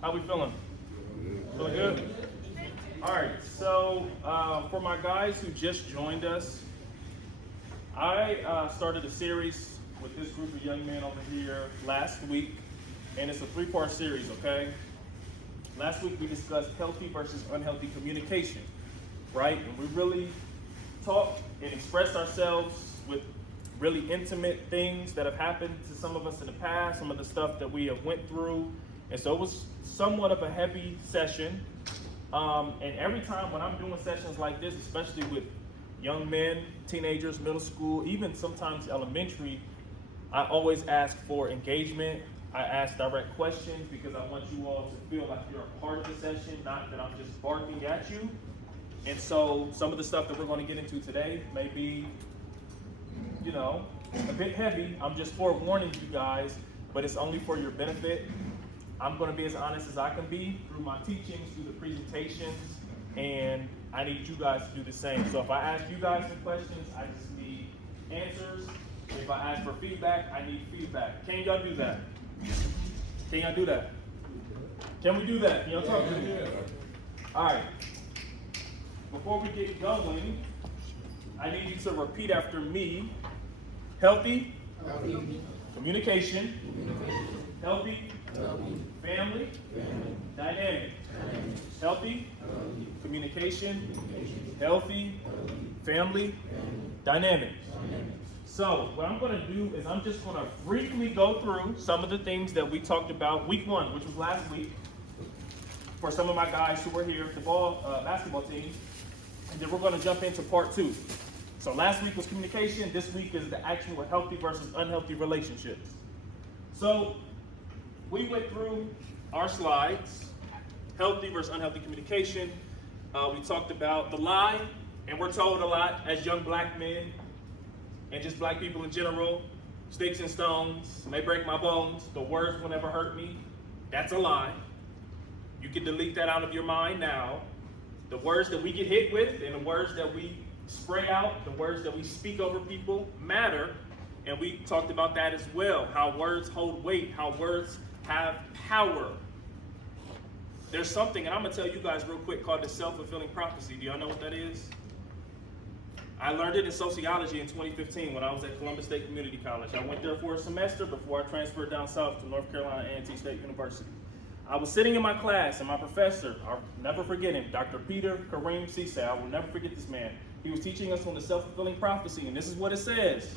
How we feeling? Feeling good? All right, so for my guys who just joined us, I started a series with this group of young men over here last week, and it's a three-part series, okay? Last week we discussed healthy versus unhealthy communication, right? And we really talked and expressed ourselves with really intimate things that have happened to some of us in the past, some of the stuff that we have went through. And so it was somewhat of a heavy session. And every time when I'm doing sessions like this, especially with young men, teenagers, middle school, even sometimes elementary, I always ask for engagement. I ask direct questions because I want you all to feel like you're a part of the session, not that I'm just barking at you. And so some of the stuff that we're going to get into today may be, a bit heavy. I'm just forewarning you guys, but it's only for your benefit. I'm going to be as honest as I can be through my teachings, through the presentations, and I need you guys to do the same. So if I ask you guys some questions, I just need answers. If I ask for feedback, I need feedback. Can y'all do that? Can y'all do that? Can we do that? Can y'all talk to me? All right. Before we get going, I need you to repeat after me. Healthy, communication, healthy, family, dynamic. Healthy, communication, healthy, family, dynamic. So what I'm going to do is I'm just going to briefly go through some of the things that we talked about week one, which was last week, for some of my guys who were here at the basketball team, and then we're going to jump into part two. So last week was communication. This week is the actual healthy versus unhealthy relationships. So we went through our slides, healthy versus unhealthy communication. We talked about the lie, and we're told a lot as young black men and just black people in general, sticks and stones may break my bones, but words will never hurt me. That's a lie. You can delete that out of your mind now. The words that we get hit with and the words that we spray out, the words that we speak over people matter, and we talked about that as well, how words hold weight, how words have power. There's something, and I'm going to tell you guys real quick, called the self-fulfilling prophecy. Do y'all know what that is? I learned it in sociology in 2015 when I was at Columbus State Community College. I went there for a semester before I transferred down south to North Carolina A&T State University. I was sitting in my class, and my professor, I'll never forget him, Dr. Peter Kareem Cisse, I will never forget this man. He was teaching us on the self-fulfilling prophecy, and this is what it says.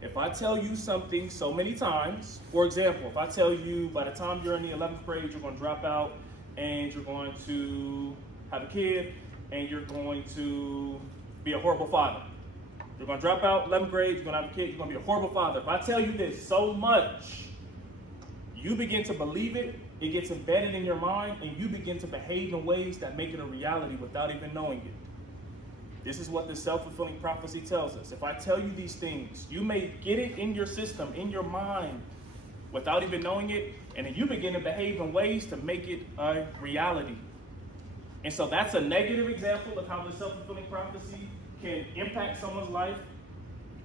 If I tell you something so many times, for example, if I tell you by the time you're in the 11th grade, you're going to drop out, and you're going to have a kid, and you're going to be a horrible father. You're going to drop out 11th grade, you're going to have a kid, you're going to be a horrible father. If I tell you this so much, you begin to believe it, it gets embedded in your mind, and you begin to behave in ways that make it a reality without even knowing it. This is what the self-fulfilling prophecy tells us. If I tell you these things, you may get it in your system, in your mind, without even knowing it, and then you begin to behave in ways to make it a reality. And so that's a negative example of how the self-fulfilling prophecy can impact someone's life.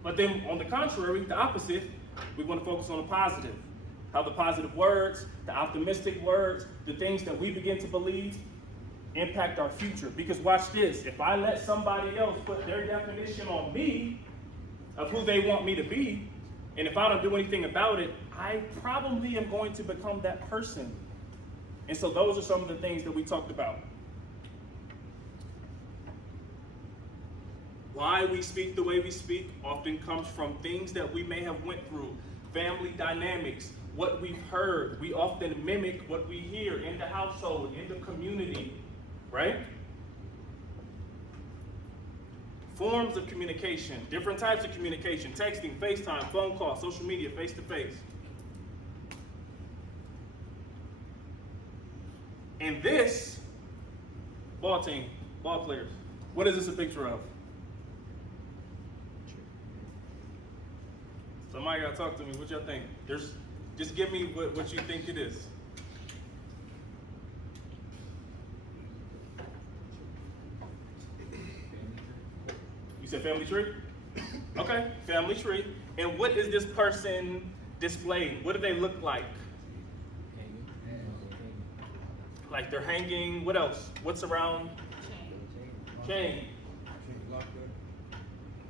But then on the contrary, the opposite, we want to focus on the positive. How the positive words, the optimistic words, the things that we begin to believe impact our future. Because watch this, if I let somebody else put their definition on me of who they want me to be, and if I don't do anything about it, I probably am going to become that person. And so those are some of the things that we talked about. Why we speak the way we speak often comes from things that we may have went through, family dynamics, what we've heard. We often mimic what we hear in the household, in the community, right? Forms of communication, different types of communication, texting, FaceTime, phone call, social media, face-to-face. And this, ball team, ball players, what is this a picture of? Somebody gotta talk to me, what y'all think? Just give me what you think it is. You said family tree? Okay, family tree. And what is this person displaying? What do they look like? Like they're hanging. What else? What's around? Chain.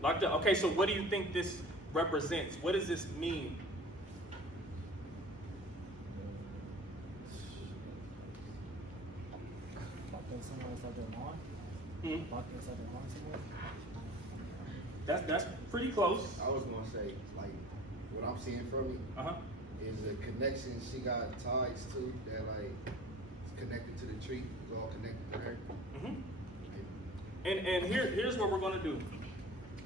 Locked up. Okay, so what do you think this represents? What does this mean? Locked up somewhere inside their lawn? Locked inside their lawn somewhere? That's pretty close. I was gonna say, like, what I'm seeing from it is a connection. She got ties too that like is connected to the tree. It's all connected to her. And here's what we're gonna do.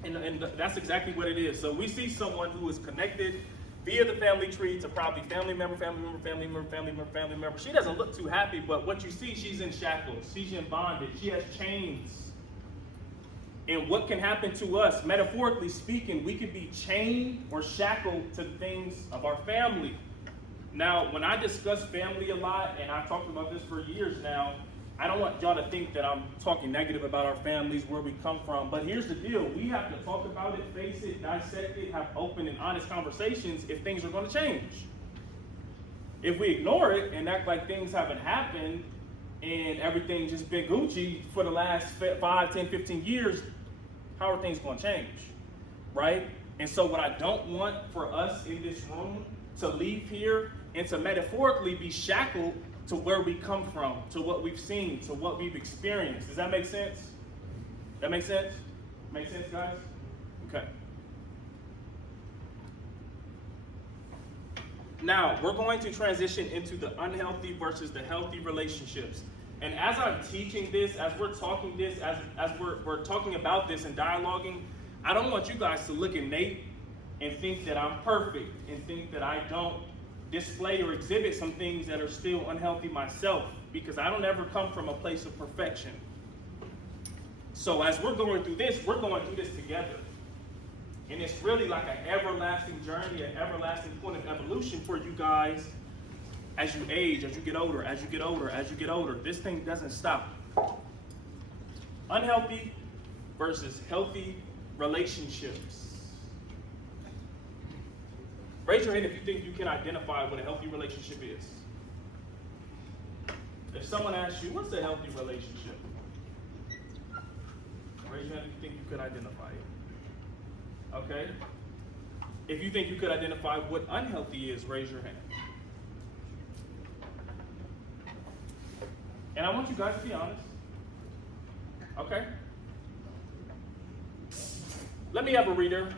And that's exactly what it is. So we see someone who is connected via the family tree to probably family member. She doesn't look too happy, but what you see, she's in shackles. She's in bondage. She has chains. And what can happen to us, metaphorically speaking, we could be chained or shackled to things of our family. Now, when I discuss family a lot, and I've talked about this for years now, I don't want y'all to think that I'm talking negative about our families, where we come from. But here's the deal. We have to talk about it, face it, dissect it, have open and honest conversations if things are going to change. If we ignore it and act like things haven't happened and everything just been Gucci for the last 5, 10, 15 years, how are things going to change, right? And so what I don't want for us in this room to leave here and to metaphorically be shackled to where we come from, to what we've seen, to what we've experienced. Does that make sense? That make sense? Make sense, guys? Okay. Now, we're going to transition into the unhealthy versus the healthy relationships. And as I'm teaching this, as we're talking this, as we're talking about this and dialoguing, I don't want you guys to look at Nate and think that I'm perfect and think that I don't display or exhibit some things that are still unhealthy myself, because I don't ever come from a place of perfection. So as we're going through this together. And it's really like an everlasting journey, an everlasting point of evolution for you guys as you age, as you get older, as you get older, as you get older. This thing doesn't stop. Unhealthy versus healthy relationships. Raise your hand if you think you can identify what a healthy relationship is. If someone asks you, what's a healthy relationship? Raise your hand if you think you could identify it. Okay? If you think you could identify what unhealthy is, raise your hand. And I want you guys to be honest. Okay? Let me have a reader.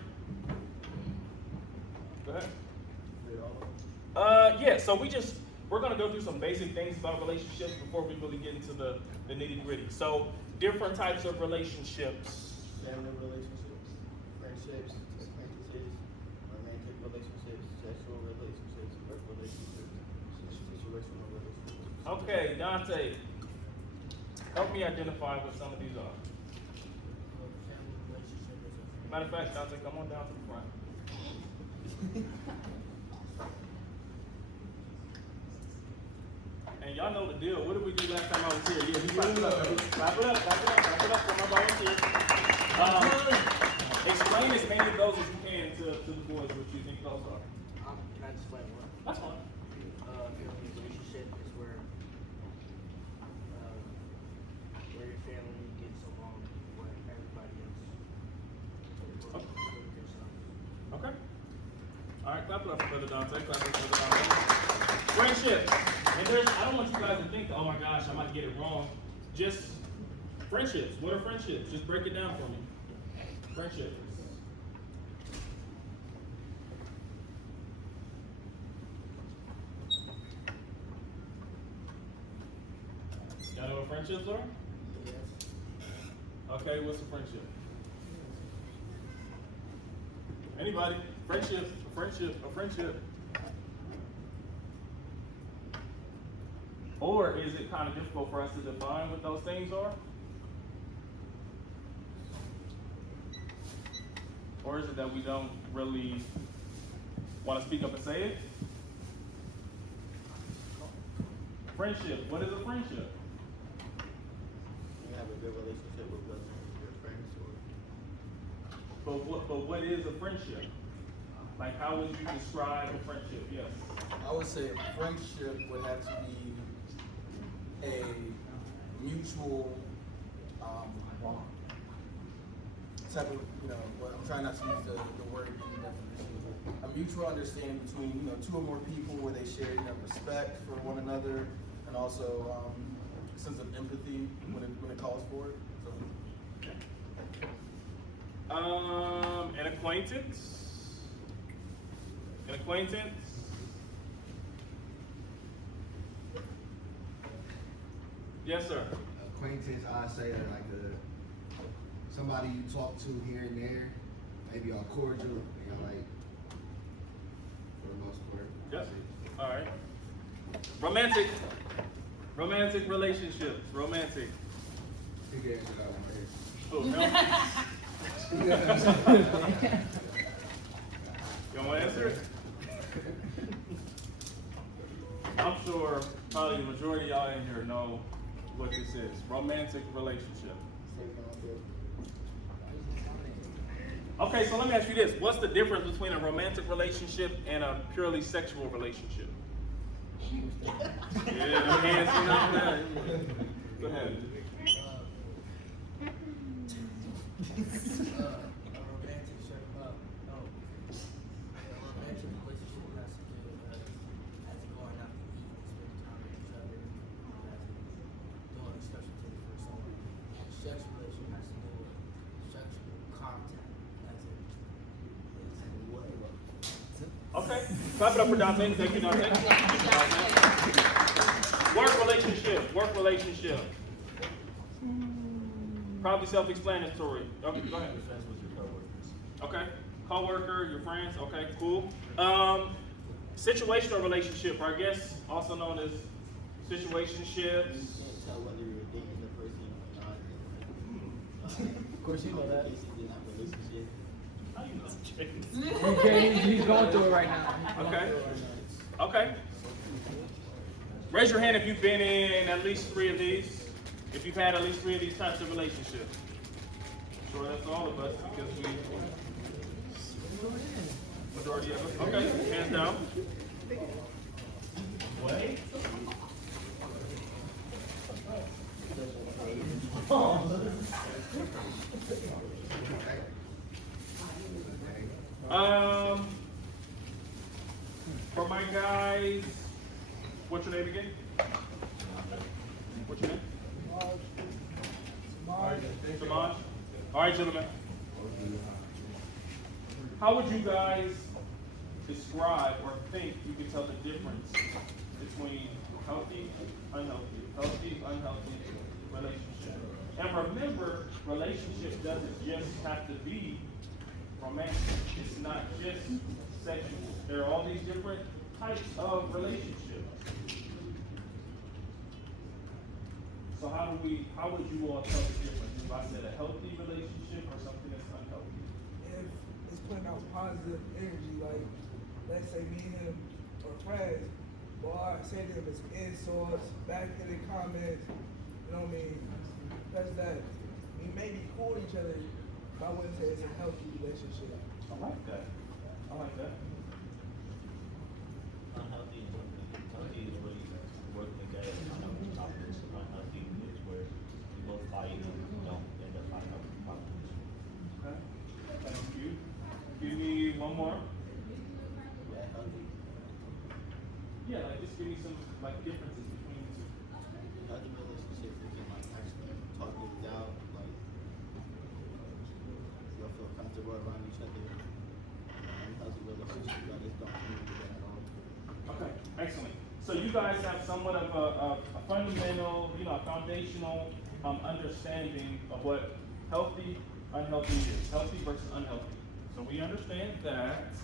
Go ahead. Yeah, so we're gonna go through some basic things about relationships before we really get into the nitty-gritty. So different types of relationships. Family relationships, friendships, acquaintances, romantic relationships, sexual relationships, work relationships, situational relationships. Okay, Dante, help me identify what some of these are. Matter of fact, Dante, come on down to the front. And y'all know the deal. What did we do last time I was here? Yeah, we clap it up. Clap it up for my volunteers. Explain as many of those as you can to the boys what you think those are. Can I explain one? That's fine. Family relationship is where your family gets along with everybody else. Okay. All right, clap it up for Brother Dante. Clap it up for Brother Dante. Friendship. And I don't want you guys to think, oh my gosh, I might get it wrong. Just friendships. What are friendships? Just break it down for me. Friendships. Y'all know what friendships are? Yes. Okay, what's a friendship? Anybody? Friendship, a friendship. Or is it kind of difficult for us to define what those things are? Or is it that we don't really want to speak up and say it? Friendship. What is a friendship? You have a good relationship with your friends, or But what is a friendship? Like, how would you describe a friendship? Yes. I would say a friendship would have to be a mutual type of, well, I'm trying not to use the word in the definition, a mutual understanding between, two or more people where they share, respect for one another, and also a sense of empathy when it calls for it. So. An acquaintance. An acquaintance. Yes, sir. Acquaintance, I say that like somebody you talk to here and there, maybe y'all cordial, and y'all like, for the most part. Yep. All right. Romantic relationships. Romantic. You can answer that one here. Oh, you want to answer it? I'm sure probably the majority of y'all in here know what this is. Romantic relationship. Okay, so let me ask you this. What's the difference between a romantic relationship and a purely sexual relationship? Yeah, no hands for that. Go ahead. A romantic relationship has to go going out to eat and spend time with each other, doing special things for someone. Sexual relationship has to do with sexual contact. That's it. Okay. Clap it up for Dante. Thank you, Dante. Work relationship. Probably self-explanatory. Okay, go ahead. Friends with your coworkers. Okay. Co-worker, your friends. Okay, cool. Situational relationship, I guess, also known as situationships. You can't tell whether you're dating the person or not. Of course, you know that. Basically, in that relationship. How you know, James? Okay, he's going through it right now. Okay. Okay. Raise your hand if you've been in at least 3 of these. If you've had at least 3 of these types of relationships. I'm sure that's all of us because majority of us. Okay, hands down. Wait. For my guys, what's your name again? What's your name? Samaj. All right, gentlemen. How would you guys describe or think you could tell the difference between healthy, unhealthy relationship? And remember, relationship doesn't just have to be romantic. It's not just sexual. There are all these different types of relationships. So how would you all tell the difference? If I said a healthy relationship or something that's unhealthy? If it's putting out positive energy, like let's say me and him are friends, well I say to him it's insults, backhanded comments, you know what I mean? That's that. We may be cool with each other, but I wouldn't say it's a healthy relationship. I like that. Unhealthy is healthy is where you work together. Unhealthy topics. Unhealthy is where you both fight and don't end up fighting over problems. Okay. Thank you. Give me one more. Yeah, healthy. Yeah, like just give me some like differences between the two. Healthy relationship, we can like actually talk things out, like you'll feel comfortable around each other. Unhealthy relationship, you guys don't communicate at all. Okay, excellent. So you guys have somewhat of a fundamental, a foundational understanding of what healthy, unhealthy is. Healthy versus unhealthy. So we understand that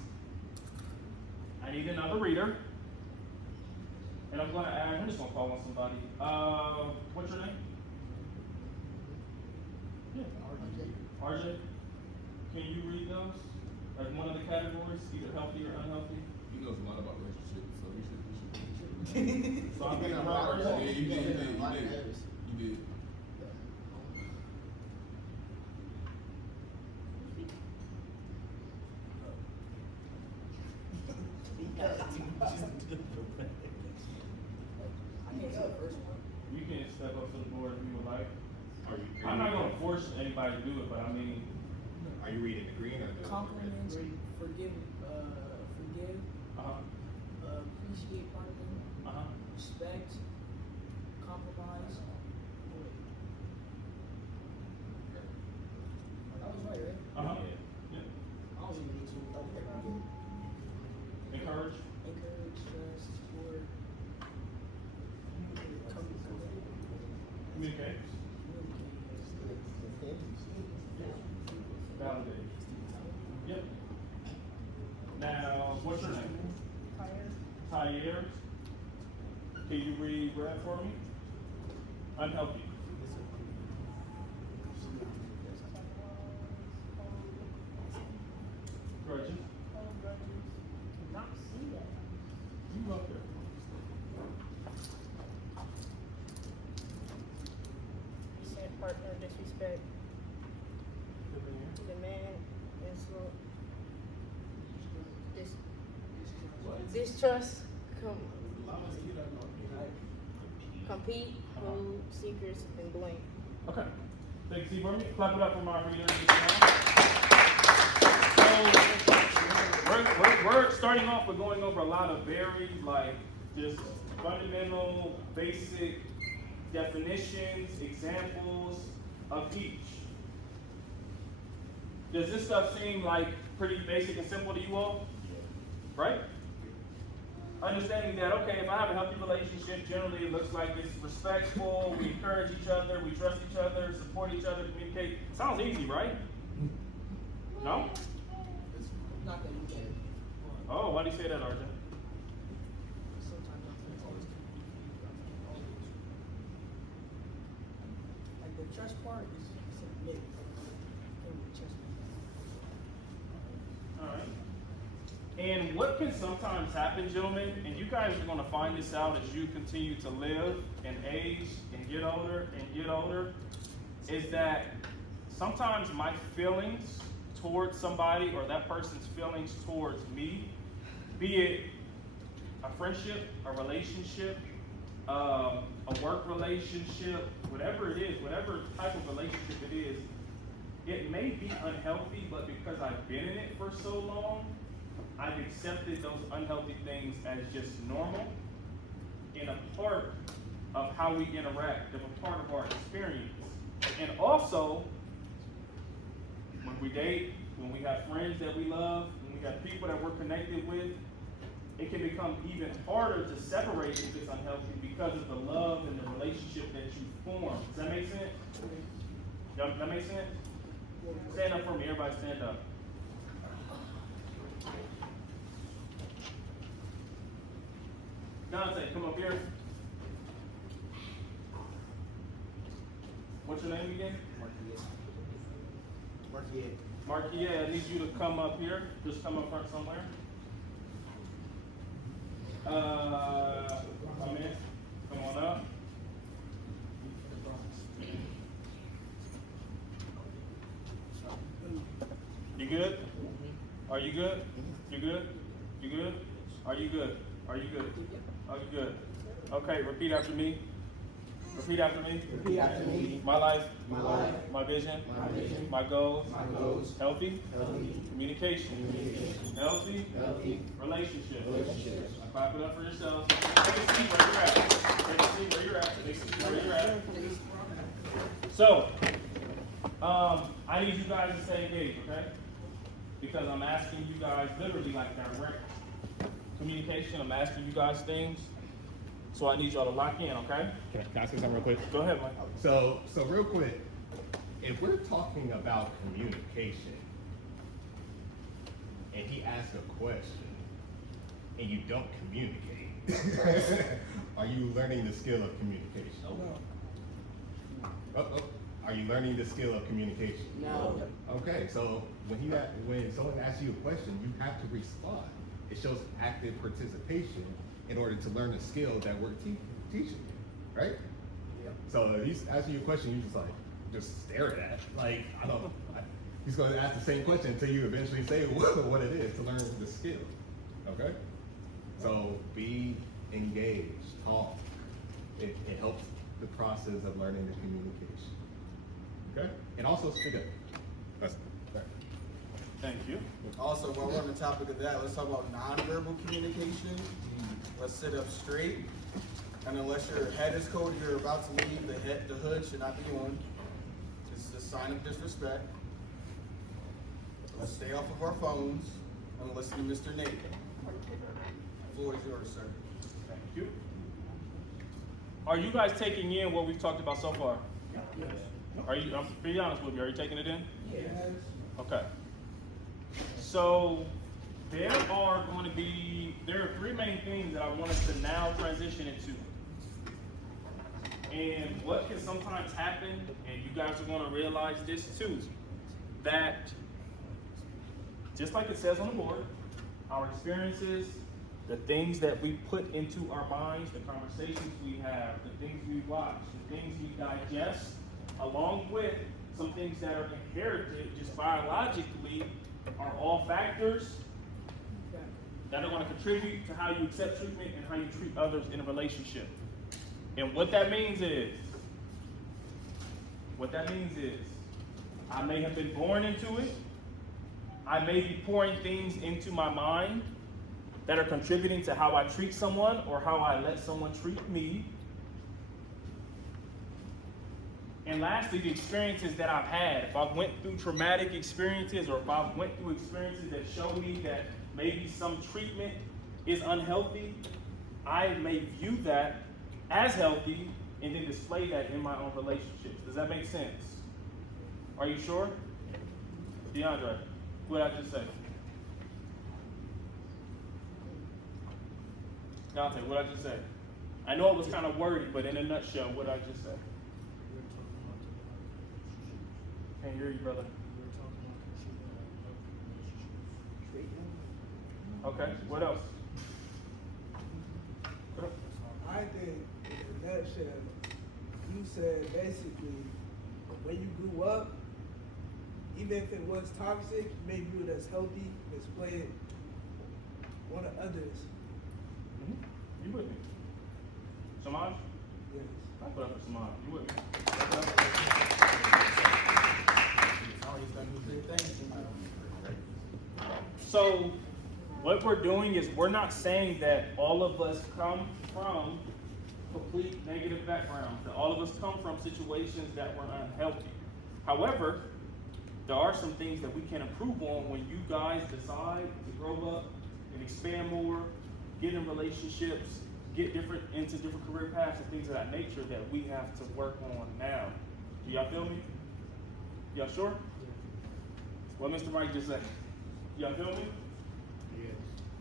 I need another reader. And I'm just gonna call on somebody. What's your name? Yeah, RJ. Can you read those? As one of the categories, either healthy or unhealthy? He knows a lot about relationships, so we should. So I'm thinking about Yeah, RJ. you did. I can't say the first one. You can step up to the board if you would like. Are you? I'm not gonna force anybody to do it, but I mean, Are you reading the green or the? Compliments, forgive, appreciate, pardon, respect, compromise. That was right, right? yeah. I don't even need to. Encourage. Encourage, trust, support, Communicate. Validate. Yep. Now, what's your name? Tyre. Can you read red for me? Unhealthy. Grudges. You go up there. Percent partner disrespect, demand, insult, distrust, compete, hold, secrets, and blame. Okay. Thank you, Steve. Clap it up for my readers. So, we're starting off with going over a lot of very, just fundamental, basic definitions, examples of each. Does this stuff seem like pretty basic and simple to you all? Right? Understanding that, okay, if I have a healthy relationship, generally it looks like it's respectful, we encourage each other, we trust each other, support each other, communicate. Sounds easy, right? No? Not that you get it. Oh, why do you say that, Arjun? Sometimes it's always like the trust part is a myth. Alright. And what can sometimes happen, gentlemen, and you guys are gonna find this out as you continue to live and age and get older, is that sometimes my feelings towards somebody or that person's feelings towards me, be it a friendship, a relationship, a work relationship, whatever it is, whatever type of relationship it is, it may be unhealthy, but because I've been in it for so long, I've accepted those unhealthy things as just normal and a part of how we interact, and a part of our experience. And also, when we date, when we have friends that we love, when we have people that we're connected with, it can become even harder to separate if it's unhealthy because of the love and the relationship that you form. Does that make sense? That make sense? Stand up for me, everybody stand up. Dante, come up here. What's your name again? Marquia, I need you to come up here. Just come up front somewhere. Come in. Come on up. You good? Are you good? You good? You good? Are you good? Are you good? Are you good? Okay, repeat after me. Repeat after me. Repeat after me. My life. My life. My vision. My vision. My goals. My goals. Healthy. Healthy. Communication. Communication. Healthy. Healthy. Relationships. Relationships. Clap it up for yourself. Take a seat where you're at. Take a seat where you're at. Take a seat where you're at. So, I need you guys to stay engaged, okay? Because I'm asking you guys literally like direct communication. I'm asking you guys things. So I need y'all to lock in, okay? Can I say something real quick? Go ahead, Mike. So real quick, if we're talking about communication, and he asks a question, and you don't communicate, are you learning the skill of communication? Oh, are you learning the skill of communication? No. Okay, so when someone asks you a question, you have to respond. It shows active participation in order to learn the skill that we're teaching you, right? Yeah. So if he's asking you a question, you just stare at it. Like, he's going to ask the same question until you eventually say what it is to learn the skill, okay? So be engaged, talk. It helps the process of learning the communication. Okay? And also speak up. That's right. Thank you. Also, while we're on the topic of that, let's talk about nonverbal communication. Let's sit up straight. And unless your head is cold, you're about to leave, the hood should not be on. This is a sign of disrespect. Let's stay off of our phones and listen to Mr. Nate. The floor is yours, sir. Thank you. Are you guys taking in what we've talked about so far? Yes. Are you? Be honest with me. Are you taking it in? Yes. Okay. So there are three main things that I want us to now transition into. And what can sometimes happen, and you guys are going to realize this too, that just like it says on the board, our experiences, the things that we put into our minds, the conversations we have, the things we watch, the things we digest, along with some things that are inherited just biologically, are all factors that are going to contribute to how you accept treatment and how you treat others in a relationship. And what that means is, I may have been born into it. I may be pouring things into my mind that are contributing to how I treat someone or how I let someone treat me. And lastly, the experiences that I've had. If I've went through traumatic experiences, or if I've went through experiences that show me that maybe some treatment is unhealthy, I may view that as healthy and then display that in my own relationships. Does that make sense? Are you sure? DeAndre, what did I just say? Dante, what did I just say? I know it was kind of wordy, but in a nutshell, what did I just say? Can't hear you, brother. Okay, what else? I think, in a nutshell, you said basically, when you grew up, even if it was toxic, you may view it as healthy, display it on the others. Mm-hmm. You with me? Samaj? Yes. I put up for Samaj. You with me? So, what we're doing is we're not saying that all of us come from complete negative backgrounds, that all of us come from situations that were unhealthy. However, there are some things that we can improve on when you guys decide to grow up and expand more, get in relationships, get into different career paths and things of that nature that we have to work on now. Do y'all feel me? Y'all sure? What Mr. Mike just said. Y'all feel me? Yes.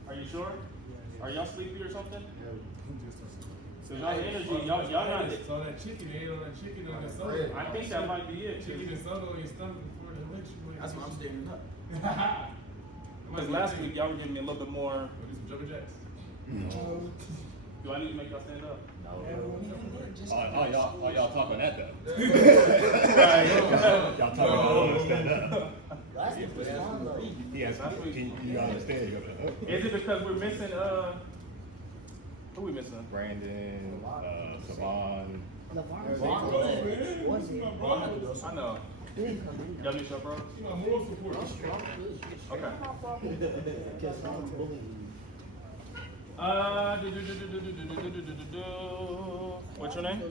Are you sure? Yes. Are y'all sleepy or something? Yeah. So y'all energy, y'all not. So that chicken, they ate all that chicken on the soda. I think that might be it. Chicken and soda on your stomach before the lecture. That's why I'm standing up. Because last week y'all were giving me a little bit more. Do some jumping jacks. Do I need to make y'all stand up? Oh, y'all talking that though. Right. Y'all talking about stand up. Last week was fun though. Yes, you understand? You go, Is it because we're missing, who we missing? Brandon, Savon. Was it? I know. Y'all need your bro? You know, moral support. Okay. Because I'm bullying. What's your name?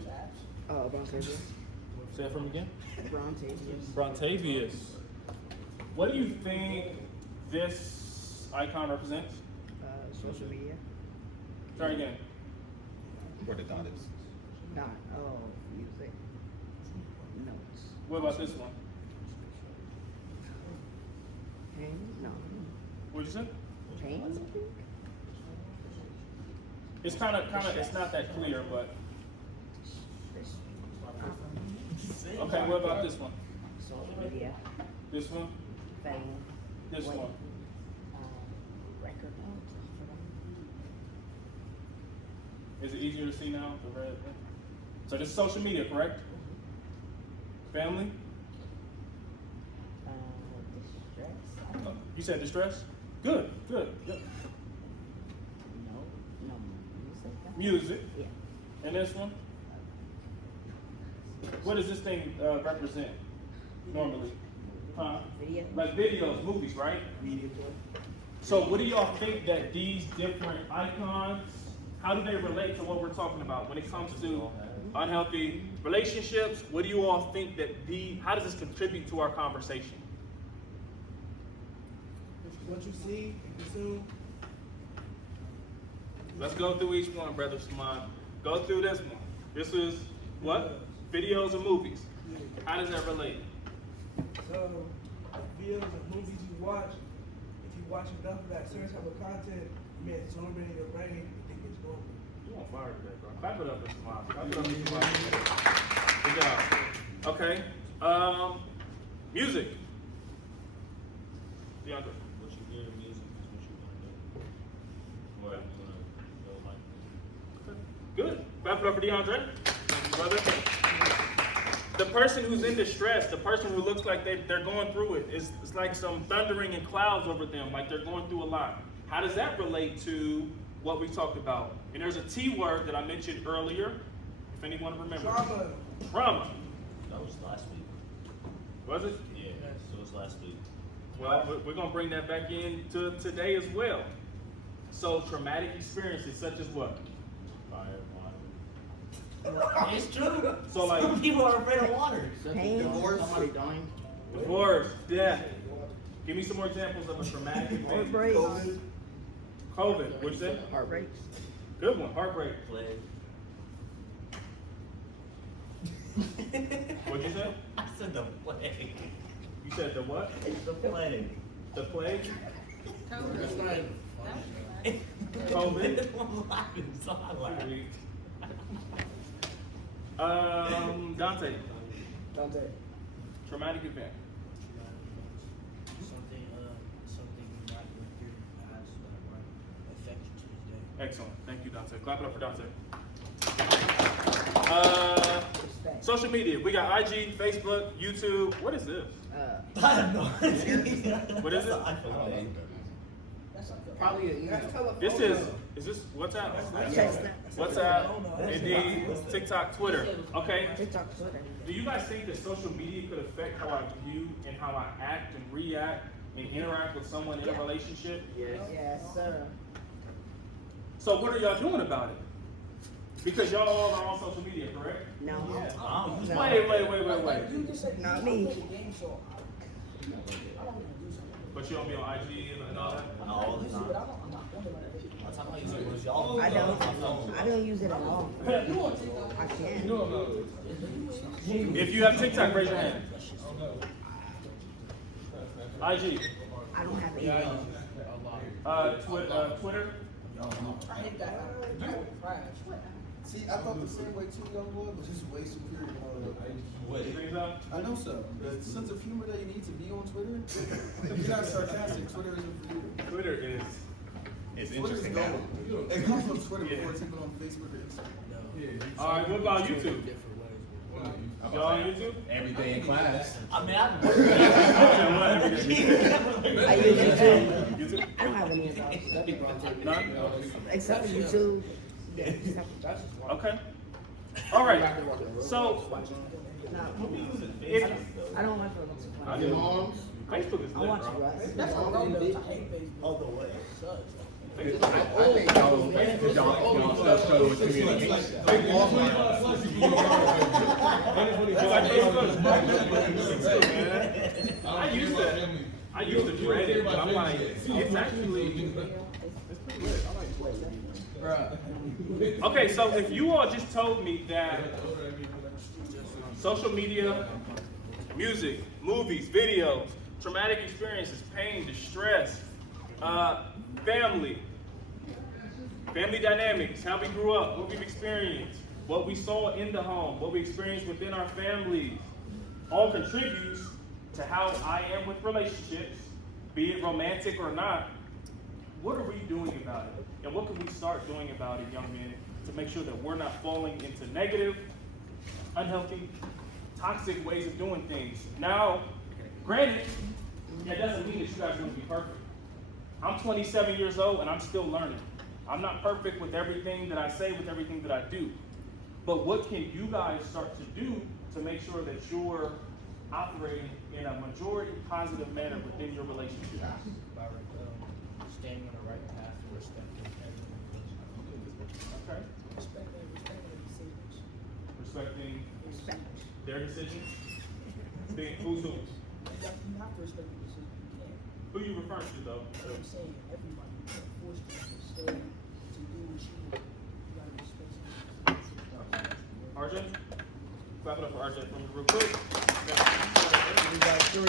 Brontavious. Say it from again. Brontavious. Brontavious. What do you think this icon represents? Social media. Try again. Where the dot is. Not, music. Notes. What about this one? Pain? No. What'd you say? Pain? It's kind of, it's not that clear, but. Okay, what about this one? Social media. This one? Fame. This one? Record notes. Is it easier to see now? The red. So this is social media, correct? Family? Distress. You said distress? Good, good. Yep. No, music. Music. Yeah. And this one? what does this thing represent normally? Huh? Video. Like videos, movies, right? Media play. So what do y'all think that these different icons, how do they relate to what we're talking about when it comes to unhealthy relationships? What do you all think that how does this contribute to our conversation? What you see and consume. Let's go through each one, Brother Saman. Go through this one. This is what? Videos and movies. How does that relate? So, the videos and movies you watch, if you watch enough of that certain type of content, you may absorb it in your brain and you think it's normal. You on fire today, bro. Clap it up, Mr. Miles. Clap it up, Mr. Miles. Good job. Okay. Music. DeAndre. What you hear in music is what you want to do. What you want to feel like. Good. Clap it up for DeAndre. Thank you, brother. The person who's in distress, the person who looks like they're going through it, it's like some thundering and clouds over them, like they're going through a lot. How does that relate to what we talked about? And there's a T word that I mentioned earlier, if anyone remembers. Trauma. Trauma. That was last week. Was it? Yeah, it was last week. Well, we're going to bring that back in to today as well. So traumatic experiences such as what? Fire, water. It's true. So like Some people are afraid of water. Divorce. Somebody dying. divorce, death. Give me some more examples of a traumatic event. Heartbreak. COVID, what'd you say? Heartbreak. Good one, heartbreak. Plague. What'd you say? I said the plague. You said the what? The plague. The plague? That's not even funny. COVID? I'm laughing, so I laugh. Dante, Dante. traumatic event. Something you not went through in the past that might affect you to this day. Excellent. Thank you, Dante. Clap it up for Dante. Social media. We got IG, Facebook, YouTube. What is this? I have no idea. What is it? That's an iPhone thing. Probably an email. Is this WhatsApp? Text. WhatsApp, Indeed, TikTok, Twitter. Okay. TikTok, Twitter. Do you guys think that social media could affect how I view and how I act and react and interact with someone in a relationship? Yes, sir. So what are y'all doing about it? Because y'all all are on social media, correct? No. I don't use No. my- Wait. Not me. But you don't be on IG and all that? No, all the time. That's how I use it was y'all. I don't use it at all. I can. If you have TikTok, raise your hand. IG. I don't have it. Twitter. I hate that. See, I thought the same way too, young boy, but just way superior to all the Wait. You think so? I know so. The sense of humor that you need to be on Twitter, if you're not sarcastic, Twitter isn't for you. Twitter is. It's Twitter's interesting now. gold. It comes from Twitter Yeah. before it's even on Facebook or Instagram. All right. What about YouTube? Y'all on YouTube? Everything in class. I mean, I've I use YouTube. YouTube? I don't have any of those. None? Except for YouTube. Yeah. Okay. All right. So No. if I don't watch I it. do. Moms. Facebook is I lit, watch bro. Russ. That's what Rob does. I hate Facebook. all the way. I think Y'all struggle with communication. I use that. I use to dread it, but I'm like, it's actually. It's pretty lit. I like it. Okay, so if you all just told me that social media, music, movies, videos, traumatic experiences, pain, distress, family dynamics, how we grew up, what we've experienced, what we saw in the home, what we experienced within our families, all contributes to how I am with relationships, be it romantic or not. What are we doing about it? And what can we start doing about it, young men, to make sure that we're not falling into negative, unhealthy, toxic ways of doing things? Now, granted, that doesn't mean that you guys are going to be perfect. I'm 27 years old and I'm still learning. I'm not perfect with everything that I say, with everything that I do. But what can you guys start to do to make sure that you're operating in a majority positive manner within your relationship? By standing on the right path and respecting everyone. Okay. Respecting their decisions. Who's who? You have to respect the decision. You can't. Who you referring to though? I'm saying everybody. You can't force people to stay to do what you want. You gotta respect them. RJ? Clap it up for RJ for me real quick. We got 3.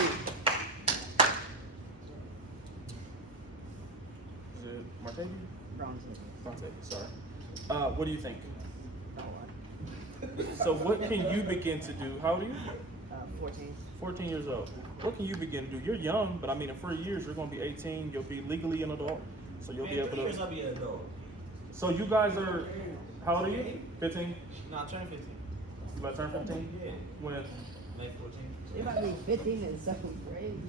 Is it Martavi? Bronze. Sorry. What do you think? So what can you begin to do? How old are you? 14. 14 years old. What can you begin to do? You're young, but I mean in 4 years you're gonna be 18, you'll be legally an adult. So you'll be able years to. I'll be an adult. So you guys are, how old are you? 15? No, I'm turning 15. You about to turn 15? Yeah. When? May 14. You might be 15 in 2nd grade.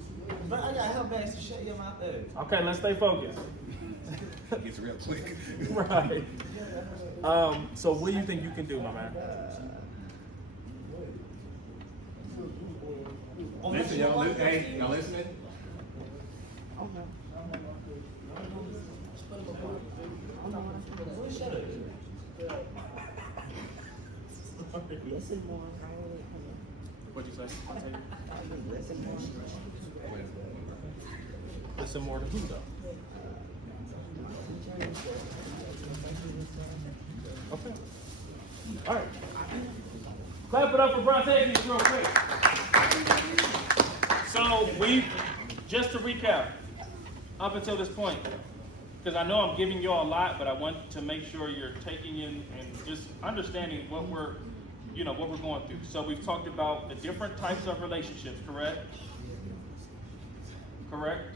But I got help bags to shut your mouth up. Okay, let's stay focused. It gets real quick. Right. So what do you think you can do, my man? Listen, y'all, hey, y'all listening? Shut up. Listen more. What'd you say? Listen more. Listen more to who though? Okay. All right. Clap it up for Brontavious real quick. So just to recap, up until this point, because I know I'm giving you all a lot, but I want to make sure you're taking in and just understanding what we're going through. So we've talked about the different types of relationships, correct? Correct?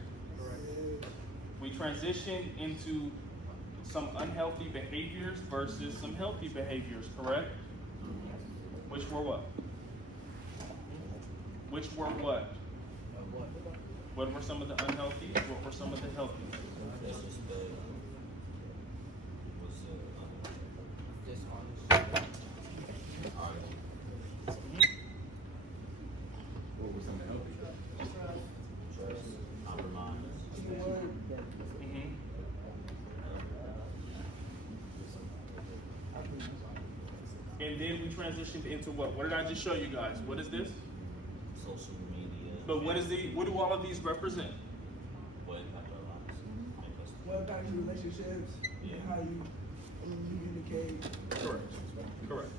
We transitioned into some unhealthy behaviors versus some healthy behaviors, correct? Which were what? Which were what? What were some of the unhealthy? What were some of the healthy? What was unhealthy? And then we transitioned into what? What did I just show you guys? What is this? Social media. But what do all of these represent? What impact our lives? Make us. What about your relationships and how you communicate? Correct. Correct.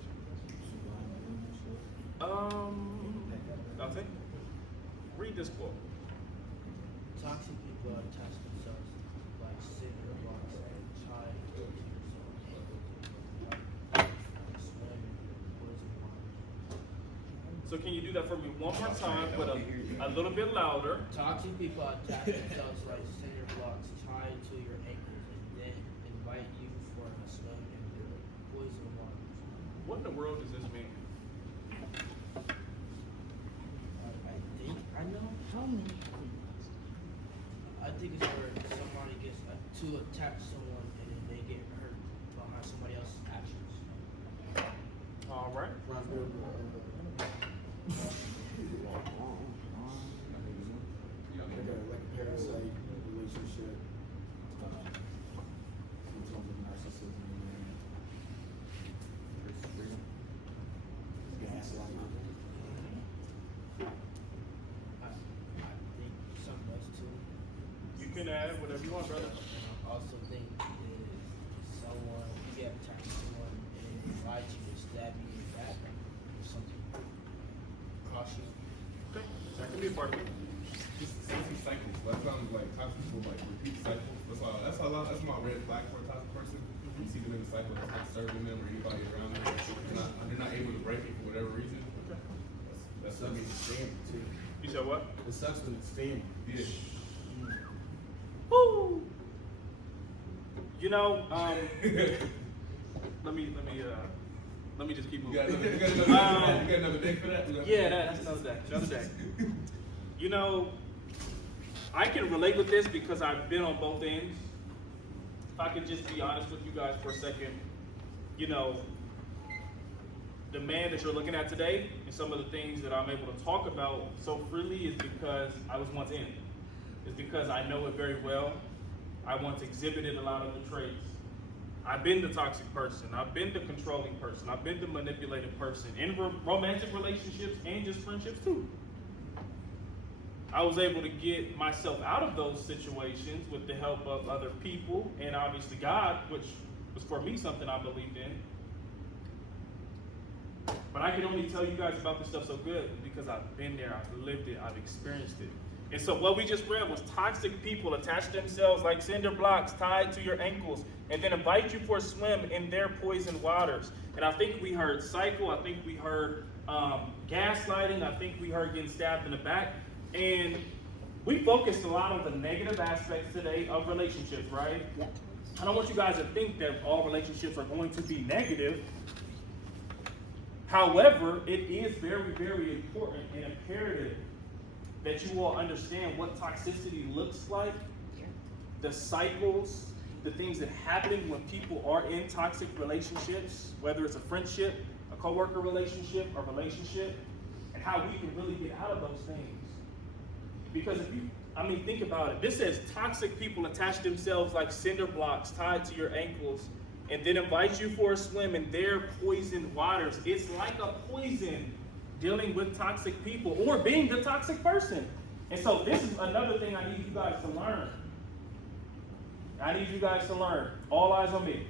Dante, read this quote. Toxic people are attached themselves like cinder blocks and try to kill yourself. So can you do that for me one more time, but a little bit louder? Toxic people attach themselves like cinder blocks tied to your ankles and then invite you for a swim in the poison water. What in the world does this mean? I know. How many? I think it's where somebody gets too attached to someone and then they get hurt behind somebody else's actions. All right. Like a parasite relationship. In terms of narcissism and gaslighting. I think something else too. You can add whatever you want, brother. I also think is someone you get attached to someone and they invite you to stab you in the back or something. Cross you. Okay. That can be a part of it. Just these cycles. That sounds like toxic people like repeat cycles. That's my red flag for a toxic person. You see them in the cycle that's not serving them or anybody around them. They're not able to break it for whatever reason. That's I mean, it's family too. You said what? It sucks when it's family. Yeah. Woo! You know, let me just keep moving. You got another day for that? Yeah, that's another day. You know, I can relate with this because I've been on both ends. If I could just be honest with you guys for a second, you know, the man that you're looking at today and some of the things that I'm able to talk about so freely is because I was once in it. It's because I know it very well. I once exhibited a lot of the traits. I've been the toxic person. I've been the controlling person. I've been the manipulative person in romantic relationships and just friendships too. I was able to get myself out of those situations with the help of other people and obviously God, which was for me something I believed in. But I can only tell you guys about this stuff so good because I've been there, I've lived it, I've experienced it. And so what we just read was toxic people attach themselves like cinder blocks tied to your ankles and then invite you for a swim in their poisoned waters. And I think we heard cycle, I think we heard gaslighting, I think we heard getting stabbed in the back. And we focused a lot on the negative aspects today of relationships, right? Yep. I don't want you guys to think that all relationships are going to be negative. However, it is very, very important and imperative that you all understand what toxicity looks like, the cycles, the things that happen when people are in toxic relationships, whether it's a friendship, a coworker relationship, a relationship, and how we can really get out of those things. Because think about it. This says toxic people attach themselves like cinder blocks tied to your ankles and then invite you for a swim in their poisoned waters. It's like a poison dealing with toxic people or being the toxic person. And so this is another thing I need you guys to learn. I need you guys to learn. All eyes on me.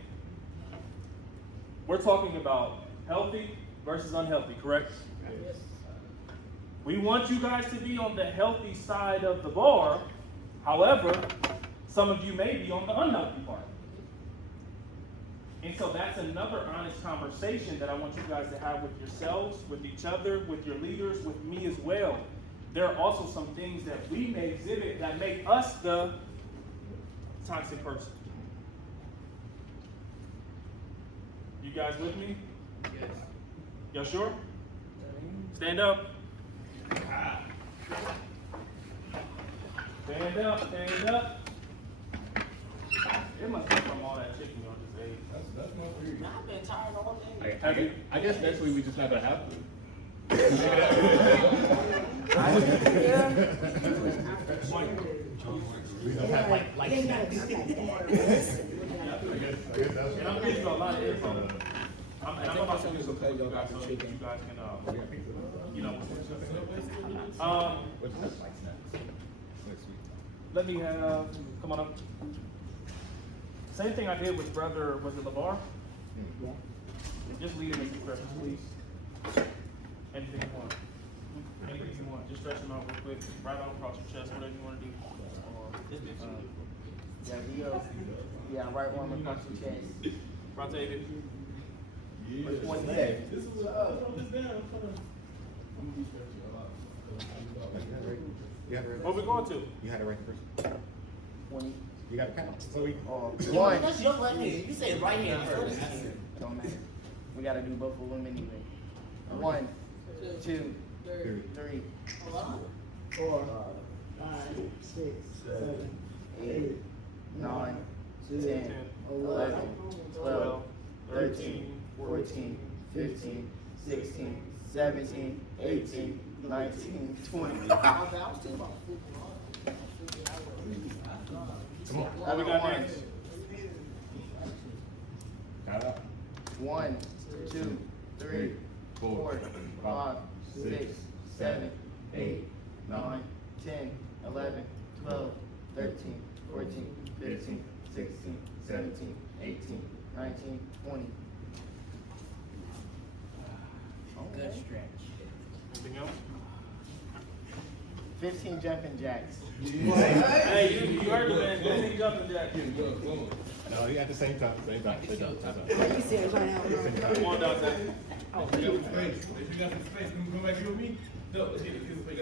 We're talking about healthy versus unhealthy, correct? Yes. We want you guys to be on the healthy side of the bar. However, some of you may be on the unhealthy part. And so that's another honest conversation that I want you guys to have with yourselves, with each other, with your leaders, with me as well. There are also some things that we may exhibit that make us the toxic person. You guys with me? Yes. Y'all sure? Stand up. Stand up, stand up. It must be from all that chicken y'all just ate. That's not weird. I've been tired all day. I guess next week we just not gonna have to. We don't have like It ain't gotta be like that. I guess that's And I'm giving you a lot of info. I'm about to do some okay, food, you y'all guys, got so the you chicken. guys can, you know. What's that like snacks? Next week. Let me have, come on up. Same thing I did with brother, was it LeVar? Yeah. Just lead him in expressions, please. Anything you want. Anything you want. Just stretch them out real quick. Right out across your chest, whatever you want to do. Yeah, he goes. Yeah, right arm across your chest. Rotate it. Which one is that? This is throw this down. I'm gonna be stretching a lot. You had it right. What we going to? You had it right first. 20. You got to count. So we. One. That's your left hand. You say right hand first. Don't matter. We gotta do both of them anyway. 1, 2, 3, 4, 5, 6, 7, 8, 9, 10, 11, 12, 13, 14, 15, 16, 17, 18, 19, 20. I was thinking about football. Come on. What we got next? Count up. 1, 2, 3, 4, 5, 6, 7, 8, 9, 10, 11, 12, 13, 14, 15, 16, 17, 18, 19, 20. Good stretch. Anything else? 15 jumping jacks. Hey, you heard the man. 15 jumping jack. No, you at the same time. Same time. You serious right now, bro? Come on, Dante. If you got some space, come back here with me. No, get some space.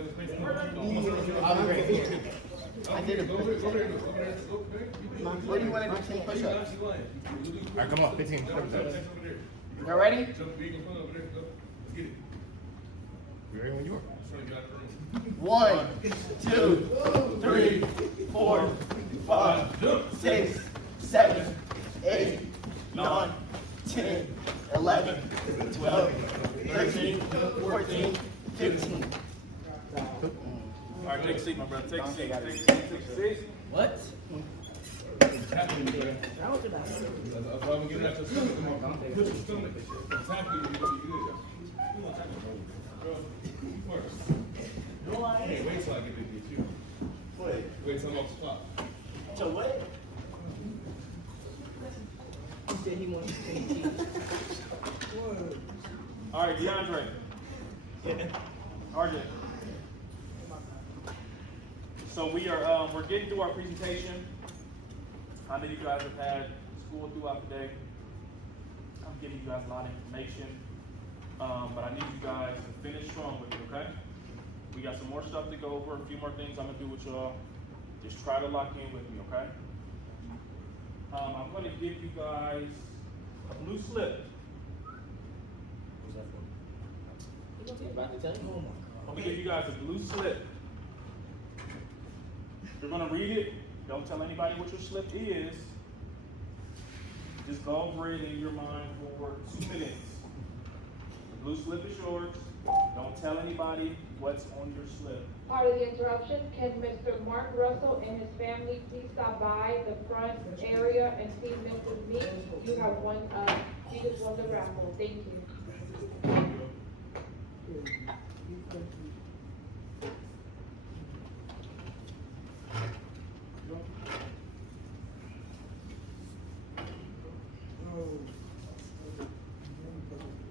I'll be right here. I did it. Go over there. What do you want to do? 10 push-ups. All right, come on. 15. Y'all ready? Jump big and fun over there. Go. Let's get it. We ready when you are. I'm trying to get out of the room. 1, 2, 3, 4, 5, 6, 7, 8, 9, 10, 11, 12, 13, 14, 15. All right, take a seat, my brother. Take a seat. Take a seat. What? That's why I'm giving that to your stomach. Come on, push your stomach. Tap you, you're gonna be good. Girl, you first. Hey, wait till I get to get you. Wait till I'm off the clock. So what? He said he wanted to take cheese. All right, DeAndre. RJ. So we're getting through our presentation. I know you guys have had school throughout the day. I'm giving you guys a lot of information, but I need you guys to finish strong with me, okay? We got some more stuff to go over, a few more things I'm gonna do with y'all. Just try to lock in with me, okay? I'm gonna give you guys a blue slip. What's that for? About to tell you? I'm gonna give you guys a blue slip. You're gonna read it. Don't tell anybody what your slip is. Just go over it in your mind for 2 minutes. The blue slip is yours. Don't tell anybody what's on your slip. Part of the interruption, can Mr. Mark Russell and his family please stop by the front area and see Mrs. Meeks? You have one, she just won the raffle. Thank you.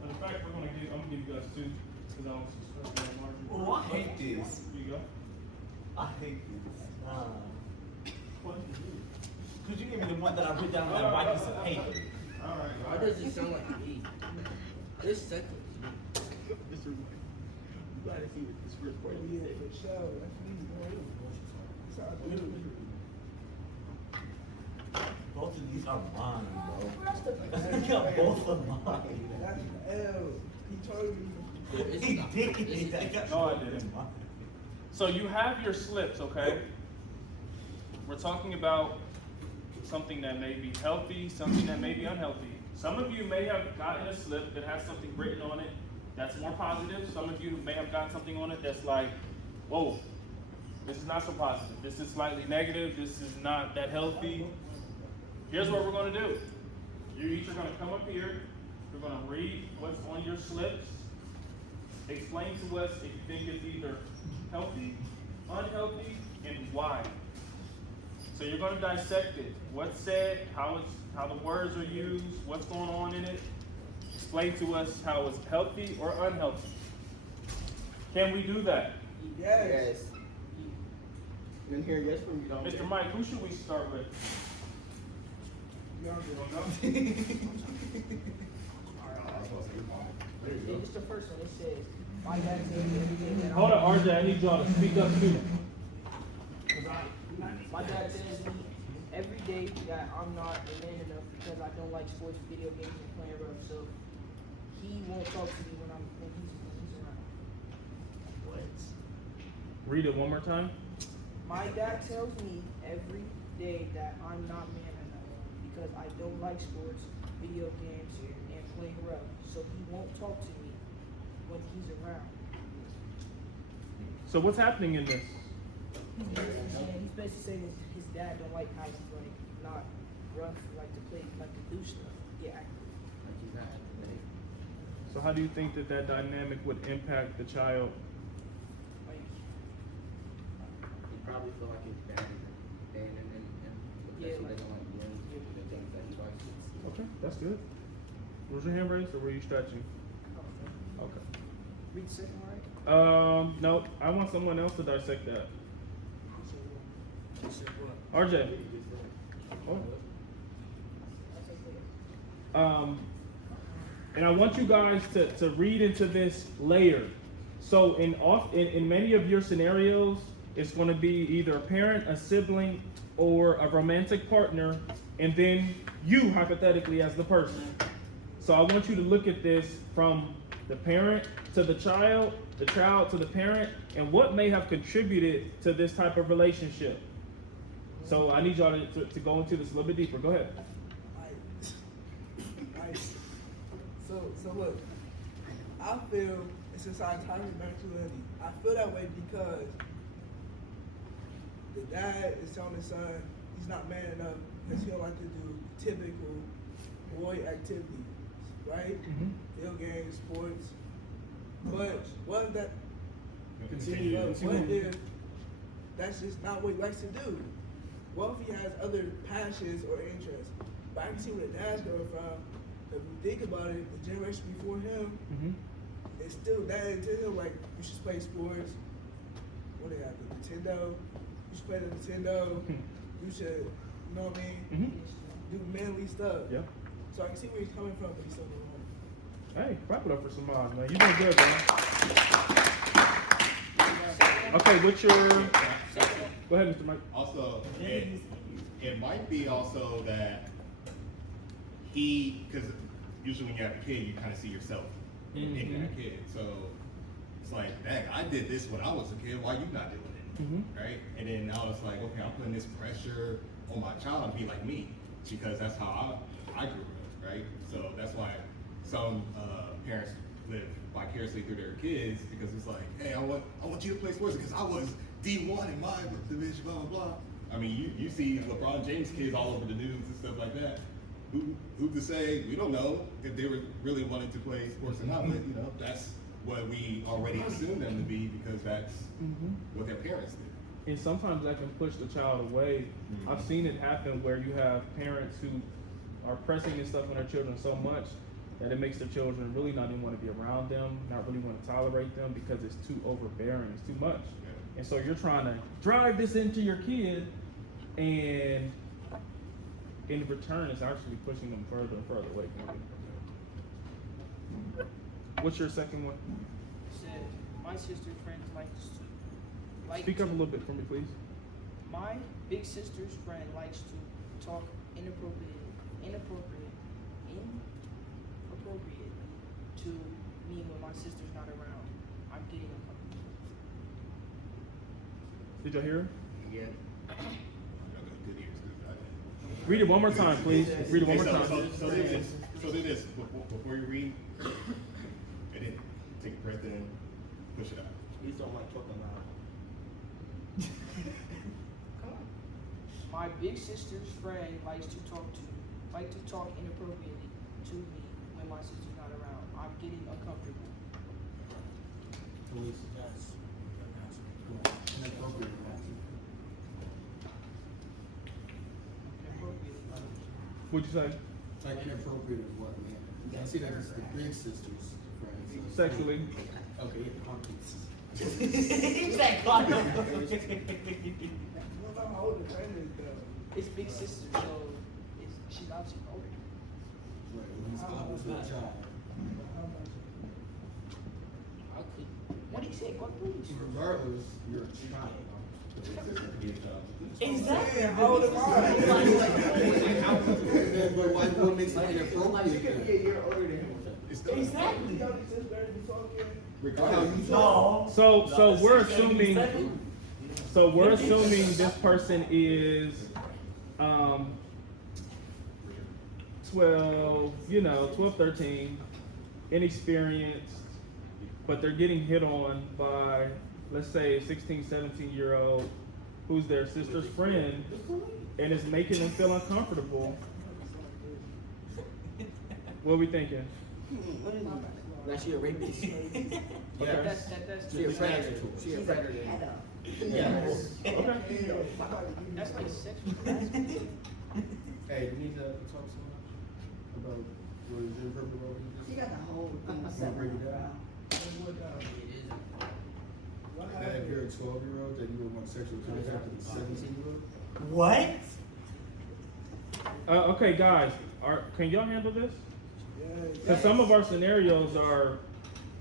In fact, I'm gonna give you guys two, because I was expecting a larger. Oh, I hate this. Here you go. I hate this. Could you give me the one that I wrote down on that white piece of paper? All right. Why does it sound like me? This second. You gotta see what this report Yeah, for sure. That's me, boy. That's how I do it. Both of these are mine, bro. That's the You got both of mine. That's L. He told me. He did. I got No, I didn't. So you have your slips, okay? We're talking about something that may be healthy, something that may be unhealthy. Some of you may have gotten a slip that has something written on it that's more positive. Some of you may have gotten something on it that's like, whoa, this is not so positive. This is slightly negative. This is not that healthy. Here's what we're going to do. You each are going to come up here. You're going to read what's on your slips. Explain to us if you think it's either healthy, unhealthy, and why. So you're going to dissect it. What's said, how the words are used, what's going on in it. Explain to us how it's healthy or unhealthy. Can we do that? Yes. You didn't hear yes from you, don't Mr. Mike, who should we start with? Y'all You go. wanna go? It's the first one. It says, my dad tells me every day that Hold on, RJ, I need y'all to speak up too. my dad tells me every day that I'm not a man enough because I don't like sports, video games, and playing rough. So he won't talk to me when he's around. What? Read it one more time. My dad tells me every day that I'm not man enough because I don't like sports, video games, and playing rough. So he won't talk to me when he's around. So what's happening in this? He's basically saying his dad don't like how he's like not rough, like to play, like to do stuff, get active. Like he's not athletic. So how do you think that dynamic would impact the child? Like, He probably feel like his dad is abandoned him. Yeah, Because he like- doesn't like doing the things that he likes. Okay, that's good. Was your hand raised or were you stretching? Okay. read the second one, right? No, I want someone else to dissect that. RJ. And I want you guys to read into this layer. So in many of your scenarios, it's going to be either a parent, a sibling, or a romantic partner, and then you hypothetically as the person. So I want you to look at this from the parent to the child to the parent, and what may have contributed to this type of relationship. So I need y'all to go into this a little bit deeper. Go ahead. Right. So look, I I feel it's a scientific masculinity. I feel that way because the dad is telling his son he's not man enough because he don't like to do typical boy activities, right? Video games, sports. But what if that Continue. what if that's just not what he likes to do? What if he has other passions or interests? But I can see where the dad's coming from. If you think about it, the generation before him, it's still that Nintendo. Like, you should play sports. What do they have? The Nintendo. You should play the Nintendo. You should, you know what I mean? Do manly stuff. Yeah. So I can see where he's coming from, but he's still wrong. Hey, clap it up for some moms, man. You doing good, man. Okay, what's your? Go ahead, Mr. Mike. Also, it might be also that because usually when you have a kid, you kind of see yourself in that kid. So it's like, dang, I did this when I was a kid. Why you not doing it? Right? And then I was like, okay, I'm putting this pressure on my child to be like me because that's how I grew up, right? So that's why some parents live vicariously through their kids because it's like, hey, I want you to play sports because I was D1 in my division, blah, blah, blah. I mean, you see LeBron James kids all over the news and stuff like that. Who to say? We don't know if they were really wanting to play sports or not, but you know, that's what we already assume them to be because that's what their parents did. And sometimes that can push the child away. I've seen it happen where you have parents who are pressing this stuff on their children so much that it makes their children really not even want to be around them, not really want to tolerate them because it's too overbearing, it's too much. Yeah. And so you're trying to drive this into your kid, and in return, it's actually pushing them further and further away from you. What's your second one? Said my sister's friend likes to Speak up a little bit for me, please. My big sister's friend likes to talk inappropriately to me when my sister's not around. I'm getting uncomfortable. Did y'all hear her? Yeah. Read it one more time, please. Read it one more time. So do this before you read. And then take a breath in, push it out. Please don't like talking loud. Come on. My big sister's friend likes to talk inappropriately to me when my sister's not around. I'm getting uncomfortable. What'd you say? Like inappropriate is what, man? I see that as the big sister's friends. Sexually. Okay, yeah, Exactly. What about my older friend is though? It's big sister, so she's obviously older. Right, when he's close to a child. What do you say? Go please. Regardless, you're a child. Exactly. How old am I? But what makes it inappropriate? She could be a year older than him. Exactly. So we're assuming this person is 12, 13, inexperienced, but they're getting hit on by, let's say, a 16, 17-year-old who's their sister's friend, and it's making them feel uncomfortable. What are we thinking? Now she a rapist. Okay. That's She a predator. She a predator. Yes. Okay. That's like sexual harassment. Hey, we need to talk so much about what is inappropriate. She got the whole thing Wanna break it down? That if you're a 12-year-old, that you would want sexual contact with a 17-year-old? What? Okay, guys, can y'all handle this? Because some of our scenarios are